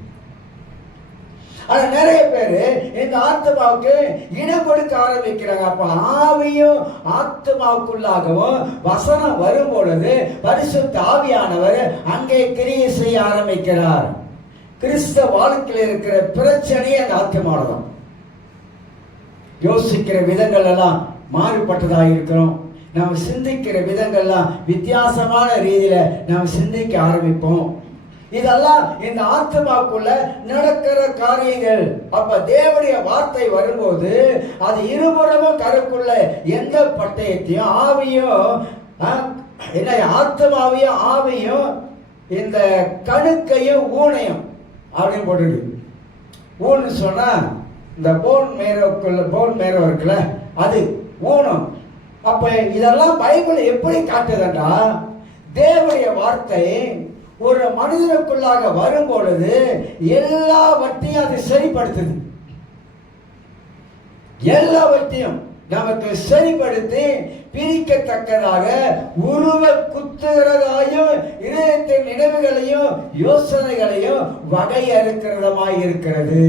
ஆனா நிறைய பேரு இந்த ஆத்மாவுக்கு இடம் கொடுக்க ஆரம்பிக்கிறாங்க. அப்ப ஆவியும் ஆத்மாவுக்குள்ளாகவும் வசனம் வரும் பொழுது பரிசுத்த ஆவியானவர் அங்கே கிரியை செய்ய ஆரம்பிக்கிறார். கிறிஸ்தவ வாழ்க்கையில் இருக்கிற பிரச்சனையே அந்த ஆத்மாவதான். யோசிக்கிற விதங்கள் எல்லாம் மாறுபட்டதாக இருக்கிறோம். நாம் சிந்திக்கிற விதங்கள்லாம் வித்தியாசமான ரீதியில நாம் சிந்திக்க ஆரம்பிப்போம். இதெல்லாம் இந்த ஆத்மாக்குள்ள நடக்கிற காரியங்கள். அப்ப தேவனுடைய வார்த்தை வரும்போது அது இருபுறமும் கருக்குள்ள எந்த பட்டயத்தையும் ஆவியும் என்ன ஆத்மாவையும் ஆவியும் இந்த கணுக்கையும் ஊனையும் அப்படின்னு போட்டுருக்கு. ஊன்னு சொன்னா இந்த போன் மேரோ இருக்குல்ல, அது ஊனம். அப்ப இதெல்லாம் பைபிள் எப்படி காட்டுதுன்னா, தேவனுடைய வார்த்தை ஒரு மனிதனுக்குள்ளாக வரும் பொழுது எல்லாவற்றையும் அது சரிப்படுத்துது. எல்லாவற்றையும் நமக்கு சரிப்படுத்தி பிரிக்கத்தக்கதாக உருவ குத்துகிறதாயும் இதயத்தின் நினைவுகளையும் யோசனைகளையும் வகையறுக்கிறதமாய் இருக்கிறது.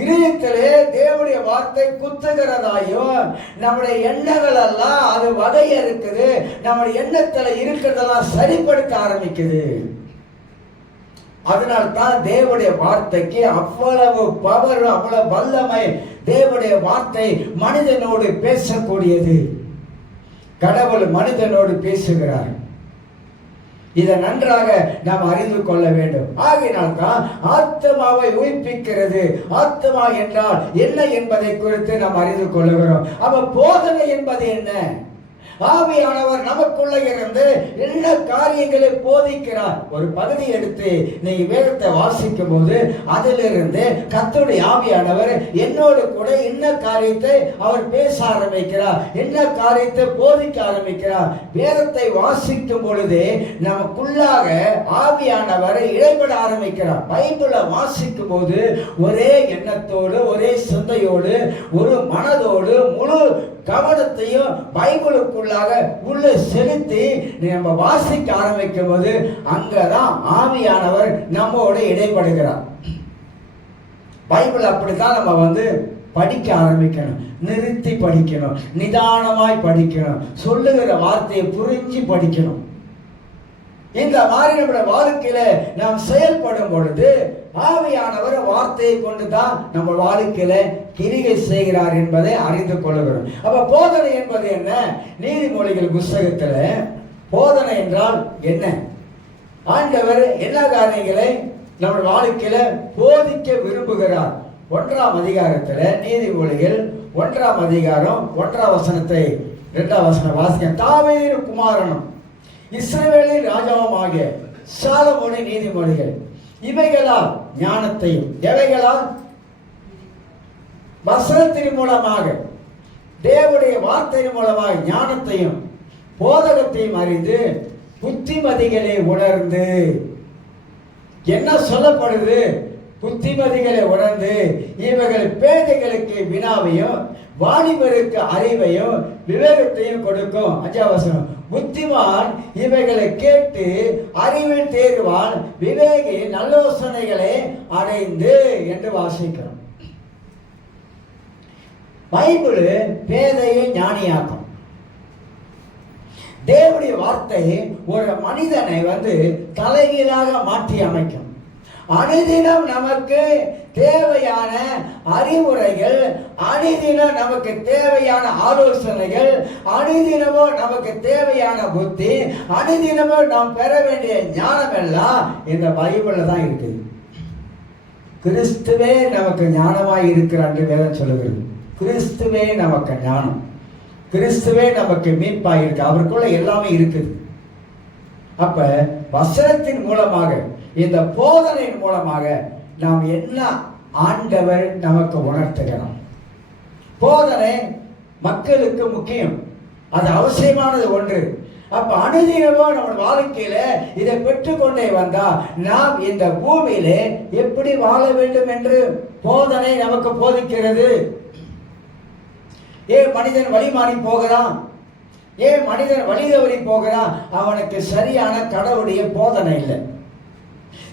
இதயத்திலே தேவனுடைய வார்த்தை குத்துகிறதாயும் நம்முடைய எண்ணங்கள் எல்லாம் அது வகையறுக்குது. நம்முடைய எண்ணத்துல இருக்கிறதெல்லாம் சரிப்படுத்த ஆரம்பிக்குது. அதனால்தான் தேவனுடைய வார்த்தைக்கு அவ்வளவு பவர், அவ்வளவு வல்லமை. தேவனுடைய வார்த்தை மனிதனோடு பேசக்கூடியது. கடவுள் மனிதனோடு பேசுகிறார். இதை நன்றாக நாம் அறிந்து கொள்ள வேண்டும். ஆகையினால்தான் ஆத்மாவை உயிர்ப்பிக்கிறது. ஆத்மா என்றால் என்ன என்பதை குறித்து நாம் அறிந்து கொள்ளுகிறோம். அப்ப போதனை என்பது என்ன? ஆவியானவர் நமக்குள்ள இருந்து என்ன காரியங்களை போதிக்கிறார். ஒரு பகுதி எடுத்து நீங்க வேதத்தை வாசிக்கும் போது அதிலிருந்து கர்த்தருடைய ஆவியானவர் என்னோடு கூட என்ன காரியத்தை அவர் பேச ஆரம்பிக்கிறார், என்ன காரியத்தை போதிக்க ஆரம்பிக்கிறார். வேதத்தை வாசிக்கும் பொழுது நமக்குள்ளாக ஆவியானவர் இடைபட ஆரம்பிக்கிறார். பைபிளை வாசிக்கும் போது ஒரே எண்ணத்தோடு, ஒரே சிந்தையோடு, ஒரு மனதோடு, முழு கவனத்தையும் பைபிளுக்குள்ளாக உள்ள செலுத்தி நம்ம வாசிக்க ஆரம்பிக்கும் போது அங்கதான் ஆவியானவர் நம்மோடு இடைப்படுகிறார். பைபிள் அப்படித்தான் நம்ம படிக்க ஆரம்பிக்கணும். நிறுத்தி படிக்கணும், நிதானமாய் படிக்கணும், சொல்லுகிற வார்த்தையை புரிஞ்சு படிக்கணும். இந்த மாதிரி நம்முடைய வாழ்க்கையில நாம் செயல்படும் பொழுது ஆவியானவர் வார்த்தையை கொண்டுதான் நம்ம வாழ்க்கையில கிரியை செய்கிறார் என்பதை அறிந்து கொள்கிறோம். அப்ப போதனை என்பது என்ன? நீதிமொழிகள் புஸ்தகத்துல போதனை என்றால் என்ன? ஆண்டவர் என்ன காரியங்களை நம்ம வாழ்க்கையில போதிக்க விரும்புகிறார். 1ஆம் அதிகாரத்துல நீதிமொழிகள் 1ஆம் அதிகாரம் 1ஆம் வசனத்தை 2ஆம் வசனம் வாசிக்க. தாவீது குமாரனும் இஸ்ரவேலின் ராஜாவுமாகிய சாலமோனின் நீதிமொழிகள் இவைகளால் ஞானத்தையும், எவைகளால்? வசனத்தின் மூலமாக, தேவனுடைய வார்த்தையின் மூலமாக ஞானத்தையும் போதகத்தையும் அறிந்து புத்திமதிகளை உணர்ந்து. என்ன சொல்லப்படுது? புத்திமதிகளை உணர்ந்து இவைகள் பேதைகளுக்கு வினாவையும் வாலிபருக்கு அறிவையும் விவேகத்தையும் கொடுக்கும். 5ஆம் வசனம். புத்திமான் இவைகளை கேட்டு அறிவில் தேர்வான், விவேகி நல்லோசனைகளை அடைந்து என்று வாசிக்கிறோம். பைபிள் பேதையை ஞானியாக்கும். தேவனுடைய வார்த்தை ஒரு மனிதனை தலைகீழாக மாற்றி அமைக்கும். அனுதினம் நமக்கு தேவையான அறிவுரைகள், அனுதினம் நமக்கு தேவையான ஆலோசனைகள், அனுதினமோ நமக்கு தேவையான புத்தி, அனுதினமோ நாம் பெற வேண்டிய ஞானம் எல்லாம் இந்த பைபிள்ல தான் இருக்குது. கிறிஸ்துவே நமக்கு ஞானமாய் இருக்கிறார் என்று வேதம் சொல்லுகிறது. கிறிஸ்துவே நமக்கு ஞானம், கிறிஸ்துவே நமக்கு மீட்பாய் இருக்கு. அவருக்குள்ள எல்லாமே இருக்குது. அப்ப வசனத்தின் மூலமாக, இந்த போதனையின் மூலமாக நாம் என்ன ஆண்டவர் நமக்கு உணர்த்துகிறோம். போதனை மக்களுக்கு முக்கியம், அது அவசியமானது ஒன்று. அப்ப அனுதினமா நம்ம வாழ்க்கையில இதை பெற்றுக்கொண்டே வந்தா நாம் இந்த பூமியில எப்படி வாழ வேண்டும் என்று போதனை நமக்கு போதிக்கிறது. ஏன் மனிதன் வழி மாறி போகிறான், ஏன் மனிதன் வழி தவறி போகிறான்? அவனுக்கு சரியான கடவுளுடைய போதனை இல்லை.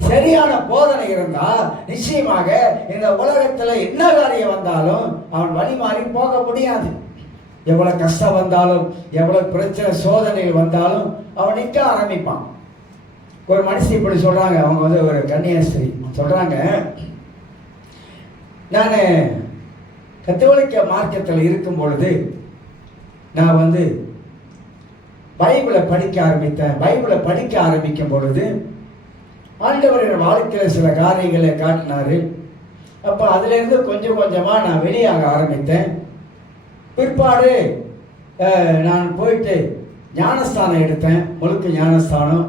சரியான போதனை இருந்தா நிச்சயமாக இந்த உலகத்துல என்ன காரியம் வந்தாலும் அவன் வழி மாறி போக முடியாது. எவ்வளவு கஷ்டம் வந்தாலும், எவ்வளவு பிரச்சனை சோதனைகள் வந்தாலும் அவன் நிற்க ஆரம்பிப்பான். ஒரு மனுஷன் இப்படி சொல்றாங்க, அவங்க ஒரு கன்னியாஸ்திரி சொல்றாங்க, நான் கத்தோலிக்க மார்க்கத்தில் இருக்கும் பொழுது நான் பைபிளை படிக்க ஆரம்பித்தேன். பைபிளை படிக்க ஆரம்பிக்கும் பொழுது ஆண்டவரின் வாழ்க்கையில் சில காரியங்களை காட்டினாரு. அப்போ அதிலிருந்து கொஞ்சம் கொஞ்சமாக நான் வெளியாக ஆரம்பித்தேன். பிற்பாடு நான் போயிட்டு ஞானஸ்தானம் எடுத்தேன், முழுக்க ஞானஸ்தானம்.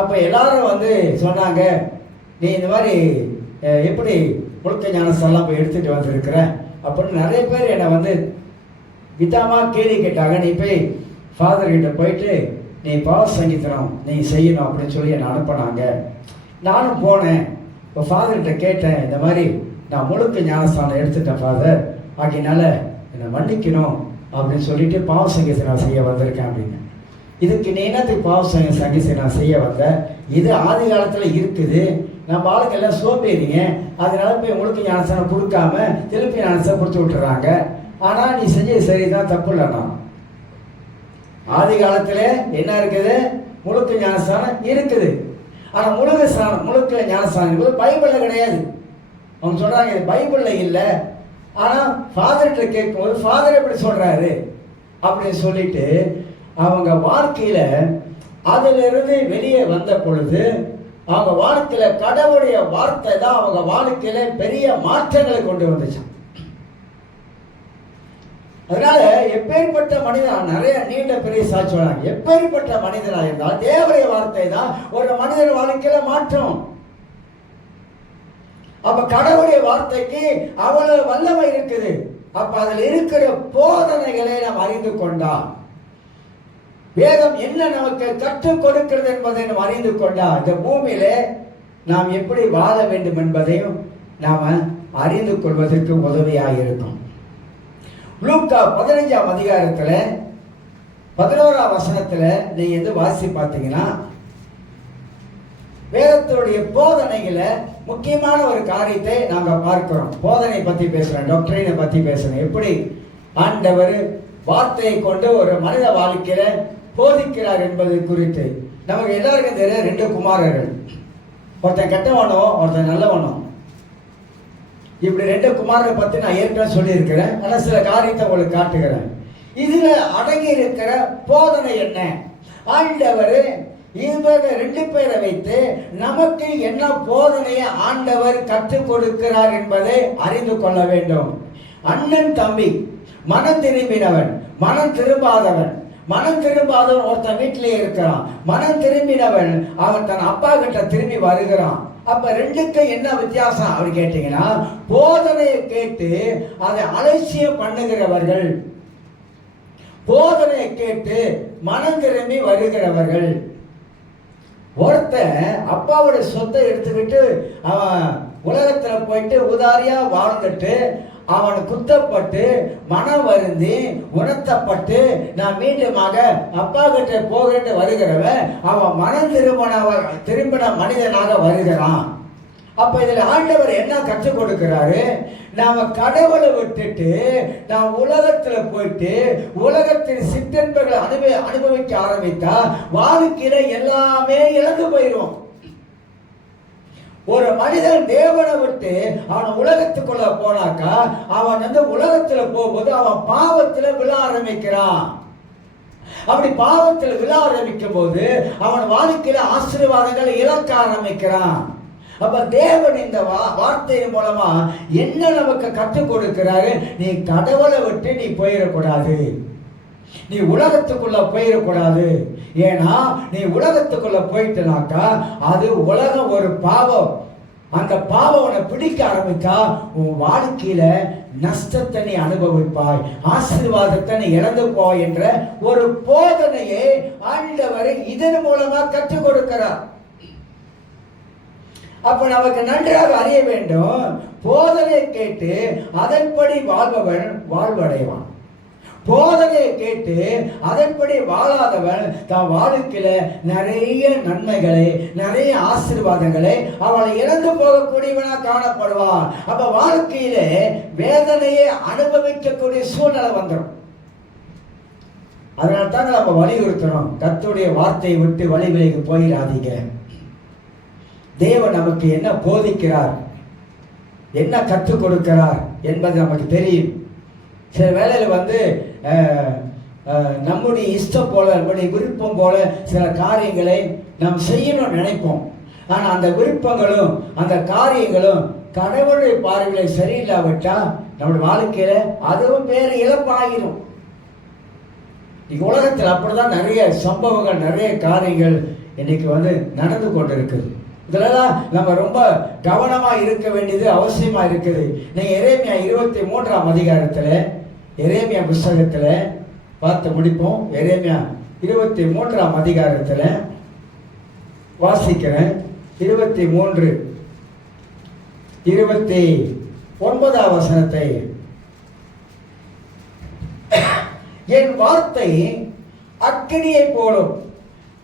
அப்போ எல்லாரும் சொன்னாங்க, நீ இந்த மாதிரி எப்படி முழுக்க ஞானஸ்தானம் போய் எடுத்துகிட்டு வந்திருக்கிற அப்படின்னு நிறைய பேர் என்னை விதமாக கேள்வி கேட்டாங்க. நீ போய் ஃபாதர்கிட்ட போயிட்டு நீ பாவ சங்கீதனம் நீ செய்யணும் அப்படின்னு சொல்லி என்னை அனுப்பினாங்க. நானும் போனேன். இப்போ ஃபாதர்கிட்ட கேட்டேன், இந்த மாதிரி நான் முழுக்க ஞானஸ்தானம் எடுத்துட்டேன் ஃபாதர், ஆகினால என்னை மன்னிக்கணும் அப்படின்னு சொல்லிட்டு பாவ சங்கீதனம் செய்ய வந்திருக்கேன் அப்படின்னு. இதுக்கு நீ என்னத்துக்கு பாவ சங்கீதனம் செய்ய வந்த? இது ஆதி காலத்தில் இருக்குது, நம்ம ஆளுக்கெல்லாம் சோம்பேறிங்க, அதனால போய் முழுக்க ஞானஸ்தானம் கொடுக்காம திருப்பி ஞானஸ்தானம் கொடுத்து விட்டுறாங்க. ஆனால் நீ செஞ்சது சரிதான், தப்பு இல்லைண்ணா. ஆதி காலத்துல என்ன இருக்குது? முழுக்க ஞானஸ்தானம் இருக்குது. ஆனா முழுக்க ஞானஸ்தானம் பைபிள்ல கிடையாது. அவங்க சொல்றாங்க இது பைபிள்ல இல்லை. ஆனா ஃபாதர்கிட்ட கேட்கும்போது ஃபாதர் எப்படி சொல்றாரு அப்படின்னு சொல்லிட்டு அவங்க வாழ்க்கையில அதுல இருந்து வெளியே வந்த பொழுது அவங்க வாழ்க்கையில கடவுளுடைய வார்த்தை தான் அவங்க வாழ்க்கையில பெரிய மாற்றங்களை கொண்டு வந்துச்சு. அதனால எப்பேற்பட்ட மனிதன், நிறைய நீண்ட பெரிய சாட்சி சொல்றாங்க, எப்பேற்பட்ட மனிதனா இருந்தால் தேவனுடைய வார்த்தை தான் ஒரு மனிதன் வாழ்க்கையில மாற்றும். அப்ப கடவுளுடைய வார்த்தைக்கு அவ்வளவு வல்லமை இருக்குது. அப்ப அதில் இருக்கிற போதனைகளை நாம் அறிந்து கொண்டா, வேதம் என்ன நமக்கு கற்றுக் கொடுக்கிறது என்பதை நாம் அறிந்து கொண்டா, இந்த பூமியில நாம் எப்படி வாழ வேண்டும் என்பதையும் நாம அறிந்து கொள்வதற்கு உதவியாக இருக்கும். லூக்கா 15ஆம் அதிகாரத்துல 11ஆம் வசனத்துல நீங்க வாசி பார்த்தீங்கன்னா வேதத்துடைய போதனைகளை முக்கியமான ஒரு காரியத்தை நாங்க பார்க்கிறோம். போதனை பத்தி பேசுறோம், டாக்டரினை பத்தி பேசுறோம். எப்படி ஆண்டவர் வார்த்தையை கொண்டு ஒரு மனித வாழ்க்கையில போதிக்கிறார் என்பது குறித்து நமக்கு எல்லாருக்கும் தெரியும். 2 குமாரர்கள், ஒருத்தன் கெட்டவனோ ஒருத்தன் நல்லவனோ. இப்படி 2 குமாரரை பத்தி நான் ஏற்கனவே சொல்லியிருக்கிறேன். ஆனால் சில காரியத்தை உங்களுக்கு காட்டுகிறேன். இதுல அடங்கி இருக்கிற போதனை என்ன? ஆண்டவர் இவங்க 2 பேரை வைத்து நமக்கு என்ன போதனையை ஆண்டவர் கற்றுக் கொடுக்கிறார் என்பதை அறிந்து கொள்ள வேண்டும். அண்ணன் தம்பி, மனம் திரும்பினவன், மனம் திரும்பாதவன். மனம் திரும்பாதவன் ஒருத்தன் வீட்டிலேயே இருக்கிறான், மனம் திரும்பினவன் அவன் தன் அப்பா கிட்ட திரும்பி வருகிறான். அப்ப 2க்கு என்ன வித்தியாசம் அப்படி கேட்டீங்கன்னா, போதனையை கேட்டு அதை அலட்சியம் பண்ணுகிறவர்கள், போதனையை கேட்டு மனம் திரும்பி வருகிறவர்கள். ஒருத்தன் அப்பாவோட சொத்தை எடுத்துக்கிட்டு அவன் உலகத்துல போயிட்டு உதாரியா வாழ்ந்துட்டு அவன் குத்தப்பட்டு மனம் வருந்தி உணர்த்தப்பட்டு நான் மீண்டுமாக அப்பா கிட்ட போகிட்டு வருகிறவன் அவன் மனம் திரும்பின மனிதனாக வருகிறான். அப்ப இதுல ஆண்டவர் என்ன கற்றுக் கொடுக்கிறாரு? நாம கடவுளை விட்டுட்டு நாம் உலகத்துல போயிட்டு உலகத்தின் சிற்றன்பர்களை அனுபவிக்க ஆரம்பித்தா வாழ்க்கையில எல்லாமே இழந்து போயிடும். ஒரு மனிதன் தேவனை விட்டு அவன் உலகத்துக்குள்ள போனாக்கா அவன் உலகத்துல போகும்போது அவன் பாவத்துல விழ ஆரம்பிக்கிறான். அப்படி பாவத்தில் விழ ஆரம்பிக்கும் போது அவன் வாழ்க்கையில ஆசீர்வாதங்களை இழக்க ஆரம்பிக்கிறான். அப்ப தேவன் இந்த வார்த்தையின் மூலமா என்ன நமக்கு கற்றுக் கொடுக்கிறாரு? நீ கடவுளை விட்டு நீ போயிடக்கூடாது, நீ உலகத்துக்குள்ள போயிடக்கூடாது. ஏன்னா நீ உலகத்துக்குள்ள போயிட்டனாக்கா அது உலகம் ஒரு பாவம். அந்த பாவம் உன்னை பிடிக்க ஆரம்பித்தா உன் வாழ்க்கையில நஷ்டத்தை நீ அனுபவிப்பாய், ஆசீர்வாதத்தை நீ இழந்து போய் என்ற ஒரு போதனையை ஆண்டவர் இதன் மூலமா கற்றுக் கொடுக்கிறார். அப்ப நமக்கு நன்றாக அறிய வேண்டும், போதனை கேட்டு அதன்படி வாழ்பவன் வாழ்வடைவான். போதனையை கேட்டு அதன்படி வாழாதவன் தன் வாழ்க்கையில நிறைய நன்மைகளை நிறைய ஆசீர்வாதங்களை அவளை இழந்து போகக்கூடியவனா காணப்படுவான். அப்ப வாழ்க்கையில வேதனையை அனுபவிக்கக்கூடிய சூழ்நிலை வந்துடும். அதனால தாங்க நம்ம வலியுறுத்தணும், கர்த்தருடைய வார்த்தையை விட்டு வழி விலகி போயிடாதீங்க. தேவன் நமக்கு என்ன போதிக்கிறார், என்ன கற்றுக் கொடுக்கிறார் என்பது நமக்கு தெரியும். சில வேளையில் நம்முடைய இஷ்டம் போல நம்முடைய விருப்பம் போல சில காரியங்களை நாம் செய்யணும்னு நினைப்போம். ஆனால் அந்த விருப்பங்களும் அந்த காரியங்களும் கடவுளுடைய பார்வைகளை சரியில்லாவிட்டா நம்முடைய வாழ்க்கையில அதுவும் வேறு இழப்பாகிடும். இன்னைக்கு உலகத்தில் அப்படிதான் நிறைய சம்பவங்கள் நிறைய காரியங்கள் இன்னைக்கு நடந்து கொண்டிருக்குது. இதெல்லாம் நம்ம ரொம்ப கவனமா இருக்க வேண்டியது அவசியமா இருக்குது. நீங்க எரேமியா 23ஆம் அதிகாரத்துல எரேமியா புஸ்தகத்துல பார்த்து முடிப்போம். எரேமியா 23ஆம் அதிகாரத்துல வாசிக்கிறேன். 23 29ஆம் வசனத்தை, என் வார்த்தை அக்கினியை போலும்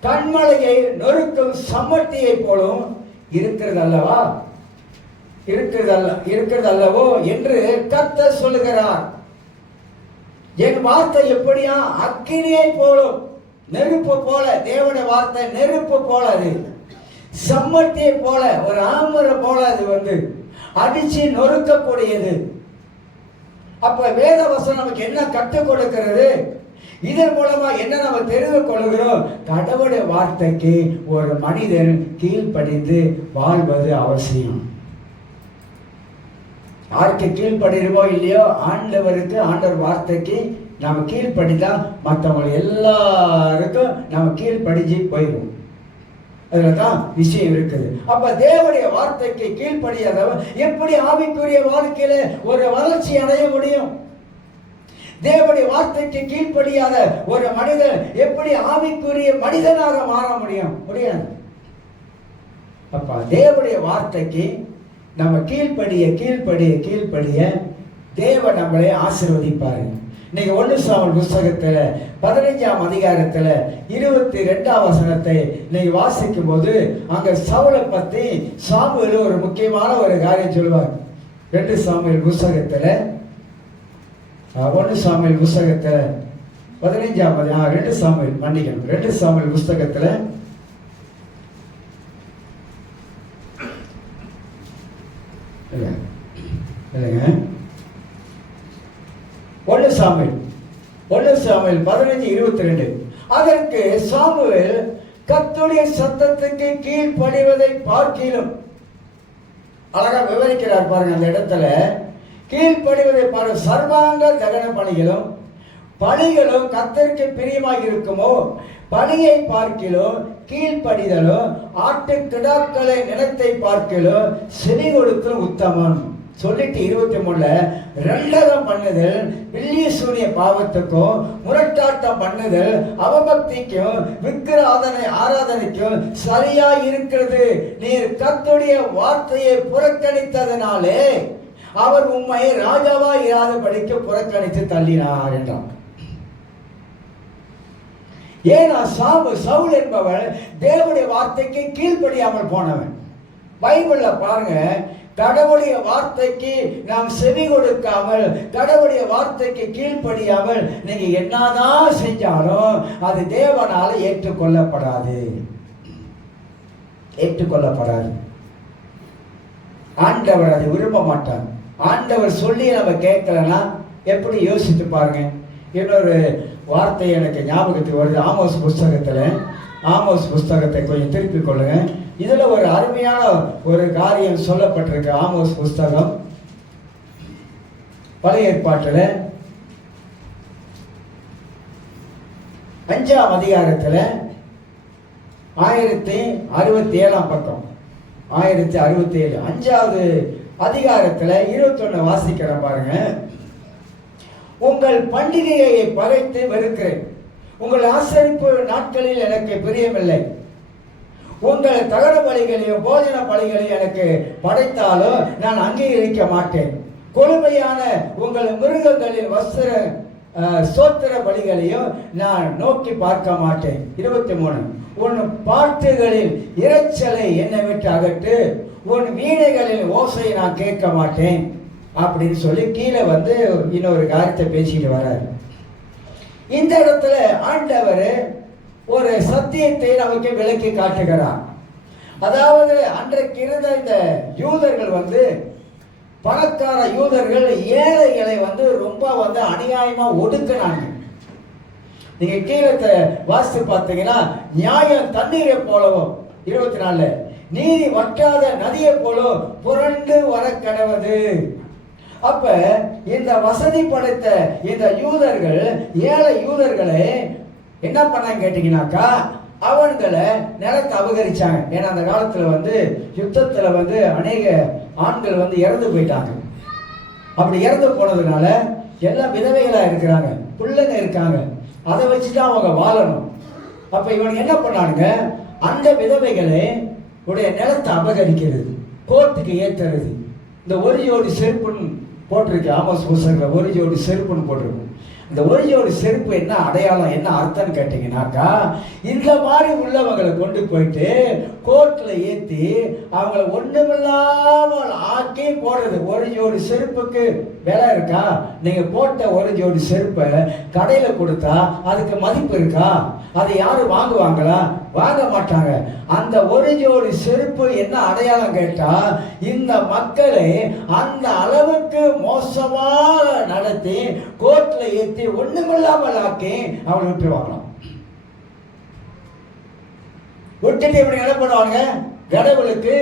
கண்மலையை நொறுக்கும் சம்மட்டியை போலும் இருக்கிறது அல்லவோ என்று கர்த்தர் சொல்லுகிறார். என் வார்த்தை எப்படியா? அக்கினியை போலும், நெருப்பு போல. தேவனுடைய வார்த்தை நெருப்பு போல, அது சம்மட்டியை போல, ஒரு ஆமரை போல அது அடிச்சு நொறுக்கக்கூடியது. அப்ப வேத வசனம் நமக்கு என்ன கற்றுக் கொடுக்கிறது? இதன் மூலமா என்ன நம்ம தெரிந்து கொள்கிறோம்? கடவுளுடைய வார்த்தைக்கு ஒரு மனிதன் கீழ்ப்படிந்து வாழ்வது அவசியம். யாருக்கு கீழ்ப்படுகிறோமோ இல்லையோ, ஆண்டவருக்கு ஆண்டவர் வார்த்தைக்கு நம்ம கீழ்ப்படிதான் மற்றவங்க எல்லாருக்கும் நம்ம கீழ்ப்படிஞ்சு போயிடுவோம். அதுலதான் விஷயம் இருக்குது. அப்ப தேவனுடைய வார்த்தைக்கு கீழ்ப்படியாதவன் எப்படி ஆவிக்குரிய வாழ்க்கையில ஒரு வளர்ச்சி அடைய முடியும்? தேவனுடைய வார்த்தைக்கு கீழ்ப்படியாத ஒரு மனிதன் எப்படி ஆவிக்குரிய மனிதனாக மாற முடியாது. அப்ப தேவனுடைய வார்த்தைக்கு நம்ம கீழ்ப்படிய தேவன் நம்மளை ஆசீர்வதிப்பாரு. இன்னைக்கு 1 சாமுவேல் புஸ்தகத்துல 15ஆம் அதிகாரத்துல 22ஆம் வசனத்தை நீங்க வாசிக்கும் போது அங்க சவுலை பத்தி சாமுவேல் ஒரு முக்கியமான ஒரு காரியம் சொல்லுவார். 2 சாமுவேல் புஸ்தகத்துல 1 சாமுவேல் புஸ்தகத்துல 15ஆம் 2 சாமுவேல் மன்னிக்கணும் 2 சாமுவேல் புஸ்தகத்துல இல்லைங்க 1 சாமுவேல் 15:22. அதற்கு சாமுவேல் கர்த்தருடைய சத்தத்துக்கு கீழ்ப்படிவதை பார்க்கிலும், அழகா விவரிக்கிறார் பாருங்க அந்த இடத்துல. கீழ்ப்படிவதை பாருங்க, சர்வாங்க தகன பணிகளும் கர்த்தருக்கு பிரியமாக இருக்குமோ, பணியை பார்க்கிலும் கீழ்ப்படிதலும் ஆட்டுக்கிடாக்களை நிலத்தை பார்க்கிலும் செவி கொடுத்தல் உத்தமம் சொல்லிட்டு 23ல ரெண்டகம் பண்ணுதல் வெள்ளிய சூரிய பாவத்துக்கும் முரட்டாட்டம் பண்ணுதல் அவபக்திக்கும் விக்கிர ஆராதனைக்கும் சரியா இருக்கிறது. நீர் கர்த்தருடைய வார்த்தையை புறக்கணித்ததனாலே அவர் உம்மை ராஜாவா இராதபடிக்கு புறக்கணித்து தள்ளினார் என்றார். ஏன்னா சவுல் என்பவன் தேவனுடைய வார்த்தைக்கு கீழ்ப்படியாமல் போனவன். பைபிள்ல பாருங்க, கடவுளுடைய வார்த்தைக்கு நாம் செவி கொடுக்காமல், கடவுளுடைய வார்த்தைக்கு கீழ்ப்படியாமல் நீங்க என்னதான் செஞ்சாலும் அது தேவனால ஏற்றுக்கொள்ளப்படாது. ஆண்டவர் அதை விரும்ப மாட்டார். ஆண்டவர் சொல்லி நம்ம கேட்கலன்னா எப்படி? யோசித்து பாருங்க. இன்னொரு வார்த்தை எனக்கு ஞாபகத்துக்கு வருது. ஆமோஸ் புஸ்தகத்தை கொஞ்சம் திருப்பிக் கொள்ளுங்க. இதுல ஒரு அருமையான ஒரு காரியம் சொல்லப்பட்டிருக்கு. ஆமோஸ் புஸ்தகம் பழைய ஏற்பாட்டுல 5ஆம் அதிகாரத்துல 1067 பக்கம், 1067 5வது அதிகாரத்துல 21 வாசிக்கிற பாருங்க. உங்கள் பண்டிகையை பகைத்து வெறுக்கிறேன், உங்கள் ஆசரிப்பு நாட்களில் எனக்கு பிரியமில்லை. உங்கள் தகன பலிகளையும் போஜன பலிகளையும் எனக்கு படைத்தாலும் நான் அங்கீகரிக்க மாட்டேன். கொழுமையான உங்கள் மிருகங்களின் சோத்திர பலிகளையும் நான் நோக்கி பார்க்க மாட்டேன். 23 உன் பாட்டுகளில் இரைச்சலை என்னை விட்டு அகற்று, உன் வீணைகளின் ஓசையை நான் கேட்க மாட்டேன் அப்படின்னு சொல்லி கீழே இன்னொரு காரியத்தை பேசிட்டு வர்றாரு. இந்த இடத்துல ஆண்டவர் ஒரு சத்தியத்தை நமக்கு விளக்கி காட்டுகிறார். அதாவது அன்றைக்கு இருந்த இந்த யூதர்கள் பணக்கார யூதர்கள் ஏழைகளை ரொம்ப அநியாயமா ஒடுக்கினாங்க. நீங்க கீழே வாசித்து பார்த்தீங்கன்னா, நியாயம் தண்ணீரை போலவும் 24 நீதி வற்றாத நதியை போலவும் புரண்டு வர கடவது. அப்ப இந்த வசதி படைத்த இந்த யூதர்கள் ஏழை யூதர்களை என்ன பண்ணாங்க கேட்டீங்கன்னாக்கா, அவன்களை நிலத்தை அபகரிச்சாங்க. ஏன்னா அந்த காலத்துல யுத்தத்துல அநேக ஆண்கள் இறந்து போயிட்டாங்க. அப்படி இறந்து போனதுனால எல்லாம் விதவைகளா இருக்கிறாங்க, பிள்ளைங்க இருக்காங்க. அதை வச்சுதான் அவங்க வாழணும். அப்ப இவனுக்கு என்ன பண்ணானுங்க, அந்த விதவைகளை உடைய நிலத்தை அபகரிக்கிறது, கோர்ட்டுக்கு ஏற்றுறது. இந்த ஒரு ஜோடி செருப்புன்னு போட்டிருக்கு. ஆமோஸ் புஸ்தகத்தில் ஒரு ஜோடி செருப்புன்னு போட்டிருக்கு. இந்த ஒரு ஜோடி செருப்பு என்ன அடையாளம், என்ன அர்த்தம்னு கேட்டீங்கன்னாக்கா, இந்த மாதிரி உள்ளவங்களை கொண்டு போயிட்டு கோர்ட்ல ஏற்றி அவங்களை ஒண்ணுமில்லாமல் ஆக்கி போடுறது. ஒரு ஜோடி செருப்புக்கு விலை இருக்கா? நீங்க போட்ட ஒரு ஜோடி செருப்பை கடையில கொடுத்தா அதுக்கு மதிப்பு இருக்கா? அதை யாரும் வாங்குவாங்களா? வாங்க மாட்டாங்க. அந்த ஒரு ஜோடி செருப்பு என்ன அடையாளம் கேட்டா, இந்த மக்களை அந்த அளவுக்கு மோசமாக நடத்தி கோர்ட்ல ஏற்றி ஒண்ணுமில்லாமல் ஆக்கி அவங்களை விட்டுருவாங்களாம். விட்டுட்டு இப்படி என்ன பண்ணுவாங்க, கடவுளுக்கு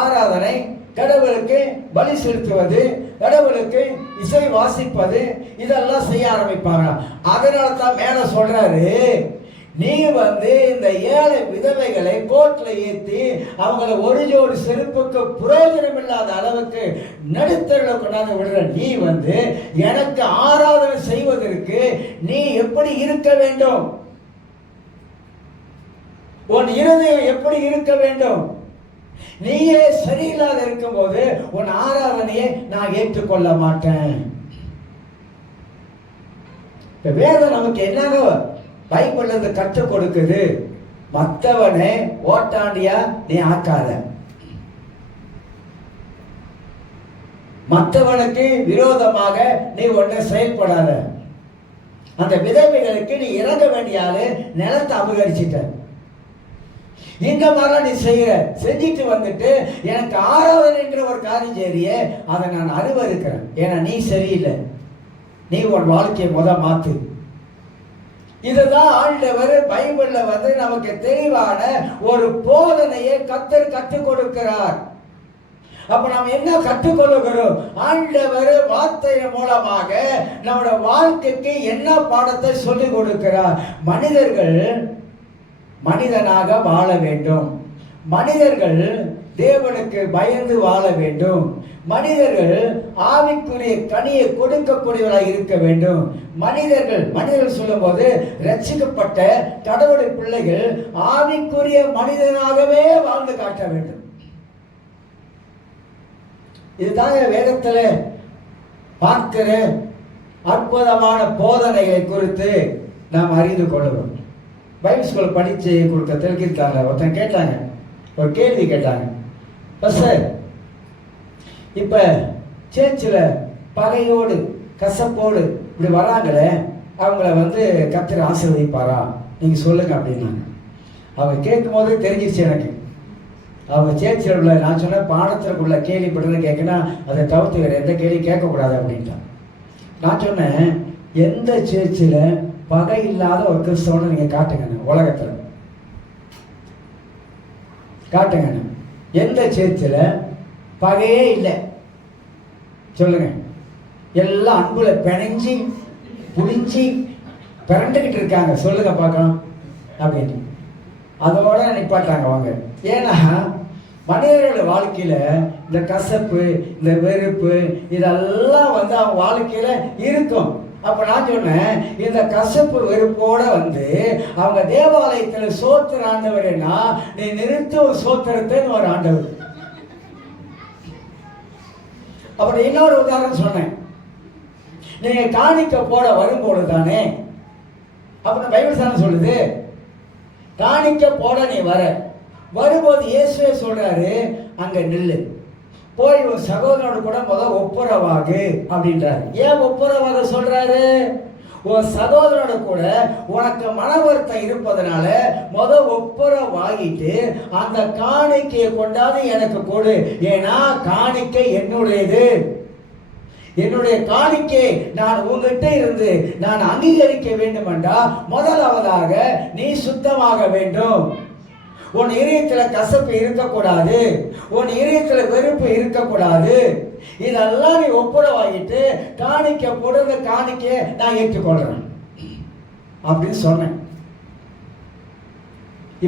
ஆராதனை, கடவுளுக்கு பலி செலுத்துவது, கடவுளுக்கு இசை வாசிப்பது, இதெல்லாம் செய்ய ஆரம்பிப்பாங்க. அதனால தான் மேல சொல்றாரு, நீ இந்த ஏழை விதவைகளை கோர்ட்ல ஏற்றி அவங்களை ஒரு ஜோடி செருப்புக்கு பிரயோஜனம் இல்லாத அளவுக்கு நடுத்தர கொண்டாந்து விடுற நீ எனக்கு ஆராதனை செய்வதற்கு நீ எப்படி இருக்க வேண்டும்? உன் இருதயம் எப்படி இருக்க வேண்டும்? நீயே சரியில்லாத இருக்கும் போது உன் ஆராதனையை நான் ஏற்றுக்கொள்ள மாட்டேன். வேதம் நமக்கு என்னங்க பைபிள்ல இருந்து கற்றுக் கொடுக்குது, மற்றவனை ஓட்டாண்டியா நீ ஆக்காத, மற்றவனுக்கு விரோதமாக நீ ஒன்றை செயல்படாத. அந்த விதவைகளுக்கு நீ இறங்க வேண்டிய ஆளு நிலத்தை அபகரிச்சிட்ட. இந்த மாதிரி நீ செஞ்சிட்டு வந்துட்டு எனக்கு ஆராதனைன்ற ஒரு காரியம் செய்ய அதை நான் அருவருக்கிறேன். ஏன்னா நீ சரியில்லை, நீ உன் வாழ்க்கையை மாத்து. இதுதான் ஆண்டவர் பைபிள்ல நமக்கு தெளிவான ஒரு போதனையை கர்த்தர் கற்றுக் கொடுக்கிறார். அப்ப நாம் என்ன கற்றுக்கொள்ளுகிறோம்? ஆண்டவர் வார்த்தையின் மூலமாக நம்முடைய வாழ்க்கைக்கு என்ன பாடத்தை சொல்லிக் கொடுக்கிறார்? மனிதர்கள் மனிதனாக வாழ வேண்டும், மனிதர்கள் தேவனுக்கு பயந்து வாழ வேண்டும், மனிதர்கள் ஆவிக்குரிய கனியை கொடுக்கக்கூடியவராக இருக்க வேண்டும். மனிதர்கள் சொல்லும் போது ரட்சிக்கப்பட்ட கடவுளுடைய பிள்ளைகள் ஆவிக்குரிய மனிதனாகவே வாழ்ந்து காட்ட வேண்டும். இதுதான் வேதத்துல பார்க்கிற அற்புதமான போதனைகளை குறித்து நாம் அறிந்து கொள்ளுவோம். பைபிள் ஸ்கூல் படிச்சு கொடுக்க தெலுங்கிருக்காங்க. ஒருத்தன் கேட்டாங்க, ஒரு கேள்வி கேட்டாங்க, பஸ்டர், இப்போ சேர்ச்சில் பகையோடு கசப்போடு இப்படி வராங்களே, அவங்கள வந்து கர்த்தர் ஆசீர்வதிப்பாரா, நீங்கள் சொல்லுங்க அப்படின்னாங்க. அவங்க கேட்கும் போது தெரிஞ்சிச்சு எனக்கு. அவங்க சேர்ச்சில் உள்ள, நான் சொன்ன பாடத்திற்குள்ள கேள்விப்பட்டதை கேட்கணும், அதை தவிர்த்து வேறு எந்த கேள்வி கேட்கக்கூடாது அப்படின்ட்டான். நான் சொன்னேன், எந்த சேர்ச்சில் பகை இல்லாத ஒரு கிறிஸ்தவனை நீங்கள் காட்டுங்க உலகத்தில், காட்டுங்க. எந்த சேர்ச்சில் பகையே இல்லை சொல்லுங்க. எல்லாம் அன்புல பிணைஞ்சி புடிஞ்சி பிறண்டுகிட்டு இருக்காங்க, சொல்லுங்க பார்க்கலாம் அப்படின்னு. அதோட நிப்பாட்டாங்க வாங்க. ஏன்னா மனிதர்களோட வாழ்க்கையில இந்த கசப்பு, இந்த வெறுப்பு இதெல்லாம் வந்து அவங்க வாழ்க்கையில இருக்கும். அப்ப நான் சொன்னேன், இந்த கசப்பு வெறுப்போட வந்து அவங்க தேவாலயத்தில் சோத்திர ஆண்டவர்னா, நீ நிறுத்துவ சோத்திரத்தை ஒரு ஆண்டவர். அப்படி இன்னொரு உதாரணம் சொன்னேன். நீங்க காணிக்க போட வரும்போது தானே, அப்படின்னு பைபிள் தானே சொல்லுது, காணிக்க போட நீ வரும்போது இயேசுவே சொல்றாரு, அங்க நில்லு, போய் ஒரு சகோதரனோடு கூட முதல் ஒப்புரவாகு அப்படின்றாரு. ஏன் ஒப்புரவாக சொல்றாரு? உன் சகோதரனோட கூட உனக்கு மன வருத்தம் இருப்பதனால முதல் ஒப்புரவாகிட்டு அந்த காணிக்கையை கொண்டாந்து எனக்கு கொடு. ஏன்னா காணிக்கை என்னுடையது, என்னுடைய காணிக்கை நான் உங்ககிட்ட இருந்து நான் அங்கீகரிக்க வேண்டும் என்றால் முதலாவதாக நீ சுத்தமாக வேண்டும். உன் இதயத்தில் கசப்பு இருக்கக்கூடாது, உன் இதயத்தில் வெறுப்பு இருக்கக்கூடாது. இதெல்லாம் நீ ஒப்புரவாகிட்டு காணிக்க போடுற காணிக்க நான் ஏற்றுக்கொள்றேன் அப்படின்னு சொன்னேன்.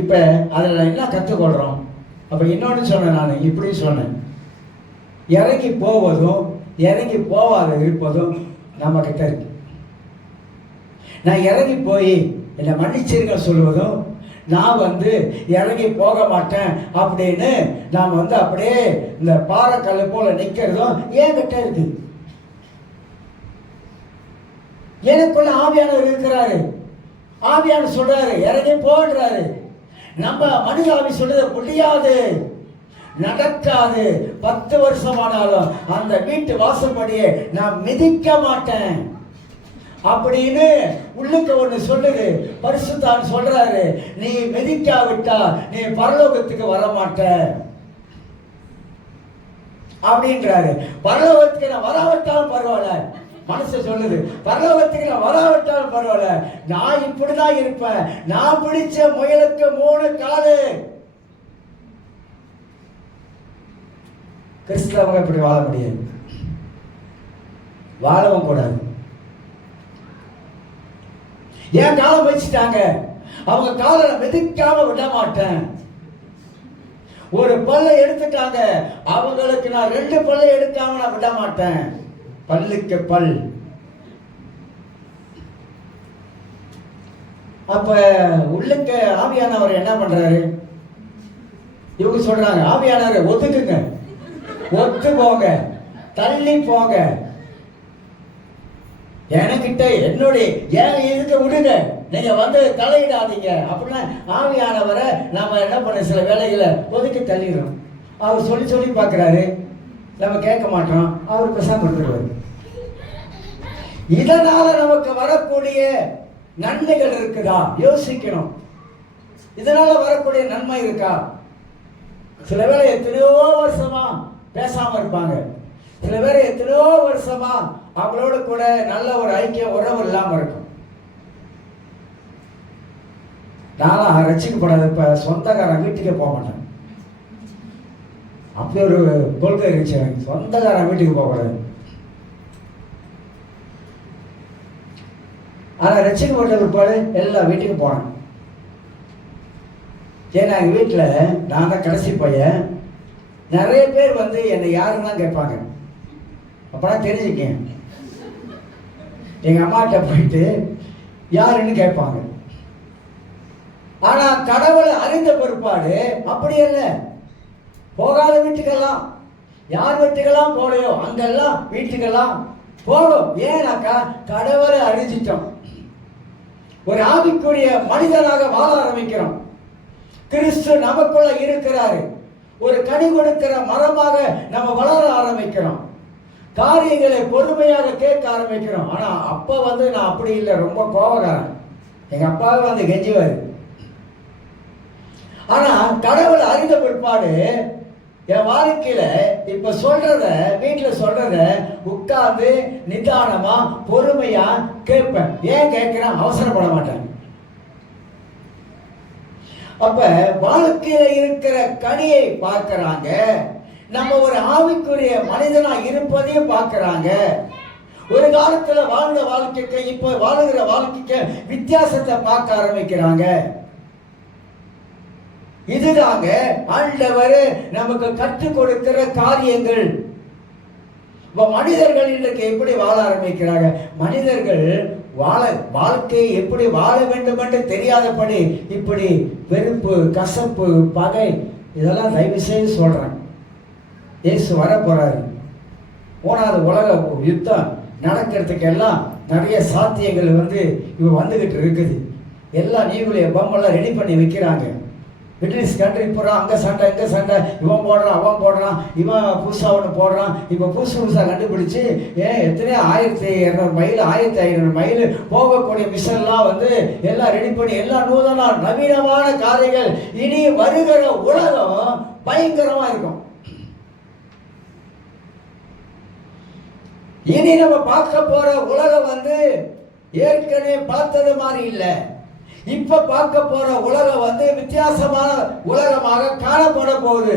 இப்ப அதில் என்ன கற்றுக்கொள்றோம்? அப்ப இன்னொன்று சொன்னேன், நான் இப்படி சொன்னேன், இறங்கி போவதும் இறங்கி போவாத இருப்பதும் நம்ம கிட்ட இருக்கு. நான் இறங்கி போய் என்னை மன்னிச்சிருக்க சொல்வதும், நான் வந்து இறங்கி போக மாட்டேன் அப்படின்னு நான் வந்து அப்படியே இந்த பாறைக்கல் போல நிற்கிறதும் என்கிட்ட இருக்கு. எனக்குள்ள ஆவியானவர் இருக்கிறாரு, ஆவியானவர் சொல்றாரு இறங்கி போடுறாரு. நம்ம மனித ஆவி சொல்றது முடியாது, நடக்காது, 10 வருஷமானாலும் அந்த வீட்டு வாசப்படியே நான் மிதிக்க மாட்டேன் அப்படின்னு உள்ளுக்கு ஒண்ணு சொல்லுது. பரிசுத்தான் சொல்றாரு, நீ மிதிக்காவிட்டா நீ பரலோகத்துக்கு வர மாட்ட அப்படின்றாரு. பரலோகத்துக்கு நான் வராவிட்டாலும் பரவாயில்ல, மனசு சொல்லுது, பரலோகத்துக்கு நான் வராவிட்டாலும் பரவாயில்ல, நான் இப்படிதான் இருப்பேன். நான் பிடிச்ச முயலுக்கு 3 காலு. கிறிஸ்தவங்க இப்படி வாழ முடியாது, வாழவும் கூடாது. ஏன் காலம் வச்சுட்டாங்க? அவங்க காலை மிதிக்காம விட மாட்டேன். ஒரு பல்லை எடுத்துட்டாங்க, அவங்களுக்கு நான் 2 பல்லை எடுக்காம நான் விட மாட்டேன். பல்லுக்கு பல். அப்ப உள்ளுக்கு ஆவியானவர் என்ன பண்றாரு? இவங்க சொல்றாங்க, ஆவியானவர் ஒதுக்குங்க, ஒத்து போங்க, தள்ளி போங்க, என்கிட்ட என்னுடைய ஏன் இருக்க விடுங்க, நீங்க வந்து தலையிடாதீங்க அப்படின்னா ஆவியானவரை நாம என்ன பண்ண சில வேலைகளை ஒதுக்கி தள்ளிடுறோம். அவர் சொல்லி சொல்லி பார்க்குறாரு, நம்ம கேட்க மாட்டோம், அவர் பேசாம விட்டுருவாரு. இதனால நமக்கு வரக்கூடிய நன்மைகள் இருக்குதா யோசிக்கணும். இதனால வரக்கூடிய நன்மை இருக்கா? சில வேளை எத்தனையோ வருஷமா பேசாம இருப்பாங்க, சில பேர் எத்தனையோ வருஷமா அவங்களோட கூட நல்ல ஒரு ஐக்கிய உறவு இல்லாம இருக்கும். நானும் ரசிக்கப்படாத இப்ப சொந்தக்காரன் வீட்டுக்கே போக மாட்டேன். அப்படி ஒரு கொள்கை இருந்துச்சு எனக்கு, சொந்தக்காரன் வீட்டுக்கு போகக்கூடாது. ஆனா ரசிக்கப்பட்ட பிற்பாடு எல்லா வீட்டுக்கும் போனேன். ஏன்னா எங்கள் வீட்டில் நான் தான் கடைசி பையன். நிறைய பேர் வந்து என்னை யாருன்னு தான் கேட்பாங்க. அப்போதான் தெரிஞ்சுக்கேன், எங்கள் அம்மாட்ட போயிட்டு யாருன்னு கேட்பாங்க. ஆனால் கடவுளை அறிந்த பிற்பாடு அப்படி இல்லை, போகாத வீட்டுக்கெல்லாம், யார் வீட்டுக்கெல்லாம் போலையோ அங்கெல்லாம் வீட்டுக்கெல்லாம் போகும். ஏன்னாக்கா கடவுளை அறிஞ்சிட்டோம், ஒரு ஆவிக்குரிய மனிதனாக வாழ ஆரம்பிக்கிறோம். கிறிஸ்து நமக்குள்ள இருக்கிறாரு. ஒரு கனி கொடுக்கிற மரமாக நம்ம வளர ஆரம்பிக்கிறோம். காரியங்களை பொறுமையாக கேட்க ஆரம்பிக்கிறோம். ஆனா அப்பா நான் அப்படி இல்லை, ரொம்ப கோபக்காரன். எங்க அப்பாவே கெஞ்சுவாரு. ஆனா கடவுளை அறிந்த பிற்பாடு என் வாழ்க்கையில இப்ப சொல்றத, வீட்டுல சொல்றத உட்கார்ந்து நிதானமா பொறுமையா கேட்பேன். ஏன் கேட்கிறேன்? அவசரப்பட மாட்டேன். அப்ப வாழ்க்கையில இருக்கிற கனியை பார்க்கிறாங்க. நம்ம ஒரு ஆவிக்குரிய மனிதனா இருப்பதையும் பார்க்கிறாங்க. ஒரு காலத்துல வாழ்ந்த வாழ்க்கைக்கு இப்ப வாழுகிற வாழ்க்கைக்கு வித்தியாசத்தை பார்க்க ஆரம்பிக்கிறாங்க. இதுதாங்க ஆண்டவர் நமக்கு கற்றுக் கொடுக்கிற காரியங்கள். மனிதர்கள் இன்றைக்கு எப்படி வாழ ஆரம்பிக்கிறாங்க? மனிதர்கள் வாழ்க்கையை எப்படி வாழ வேண்டும் என்று தெரியாதபடி இப்படி வெறுப்பு, கசப்பு, பகை, இதெல்லாம் தயவு செய்து சொல்றேன். இயேசு வர போறாரு. 3வது உலக யுத்தம் நடக்கிறதுக்கு எல்லாம் நிறைய சாத்தியங்கள் வந்துகிட்டு இருக்குது. எல்லாம் நியூக்ளிய பம்பெல்லாம் ரெடி பண்ணி வைக்கிறாங்க. மிடில் கண்ட்ரி போடுறான், அங்கே சண்டை இங்கே சண்டை, இவன் போடுறான் அவன் போடுறான், இவன் புதுசாக ஒன்று போடுறான். இப்போ புதுசாக கண்டுபிடிச்சி எத்தனையோ 1200 மைல் 1500 மைல் போகக்கூடிய மிஷன்லாம் எல்லாம் ரெடி பண்ணி எல்லாம் நூதன நவீனமான காரியங்கள். இனி வருகிற உலகம் பயங்கரமா இருக்கும். இனி நம்ம பார்க்க போற உலகம் ஏற்கனவே பார்த்தது மாதிரி இல்லை. இப்ப பார்க்க போற உலகம் வித்தியாசமான உலகமாக காணப்பட போகுது.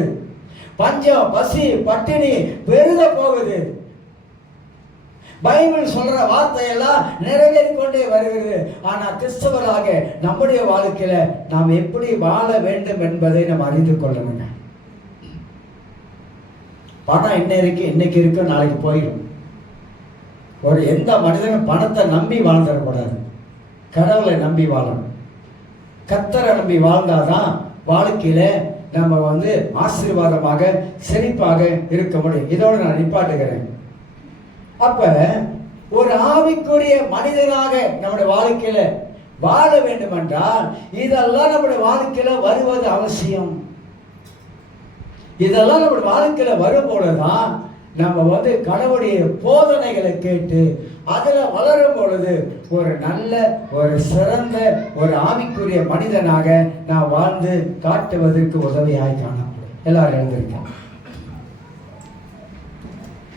பஞ்சம், பசி, பட்டினி பெருக போகுது. பைபிள் சொல்ற வார்த்தையெல்லாம் நிறைவேறிக் கொண்டே வருகிறது. ஆனா கிறிஸ்தவராக நம்முடைய வாழ்க்கையில நாம் எப்படி வாழ வேண்டும் என்பதை நாம் அறிந்து கொள்ளணும். பணம் இன்னைக்கு இருக்கு, நாளைக்கு போயிடும். ஒரு எந்த மனிதனும் பணத்தை நம்பி வாழ்ந்துடக்கூடாது. கடவுளை நம்பி வாழணும். கர்த்தரை நம்பி வாழ்ந்தாதான் வாழ்க்கையில நம்ம ஆசீர்வாதமாக செழிப்பாக இருக்க முடியும். இதோடு நான் நிப்பாட்டுகிறேன். அப்ப ஒரு ஆவிக்குரிய மனிதனாக நம்முடைய வாழ்க்கையில வாழ வேண்டும் என்றால் இதெல்லாம் நம்முடைய வாழ்க்கையில வருவது அவசியம். இதெல்லாம் நம்முடைய வாழ்க்கையில வரும்போதுதான் நம்ம கடவுளுடைய போதனைகளை கேட்டு அதுல வளரும் பொழுது ஒரு நல்ல, ஒரு சிறந்த, ஒரு ஆவிக்குரிய மனிதனாக நான் வாழ்ந்து காட்டுவதற்கு உதவியாய் காணப்படும். எல்லாரும் எழுந்திருக்கோம்.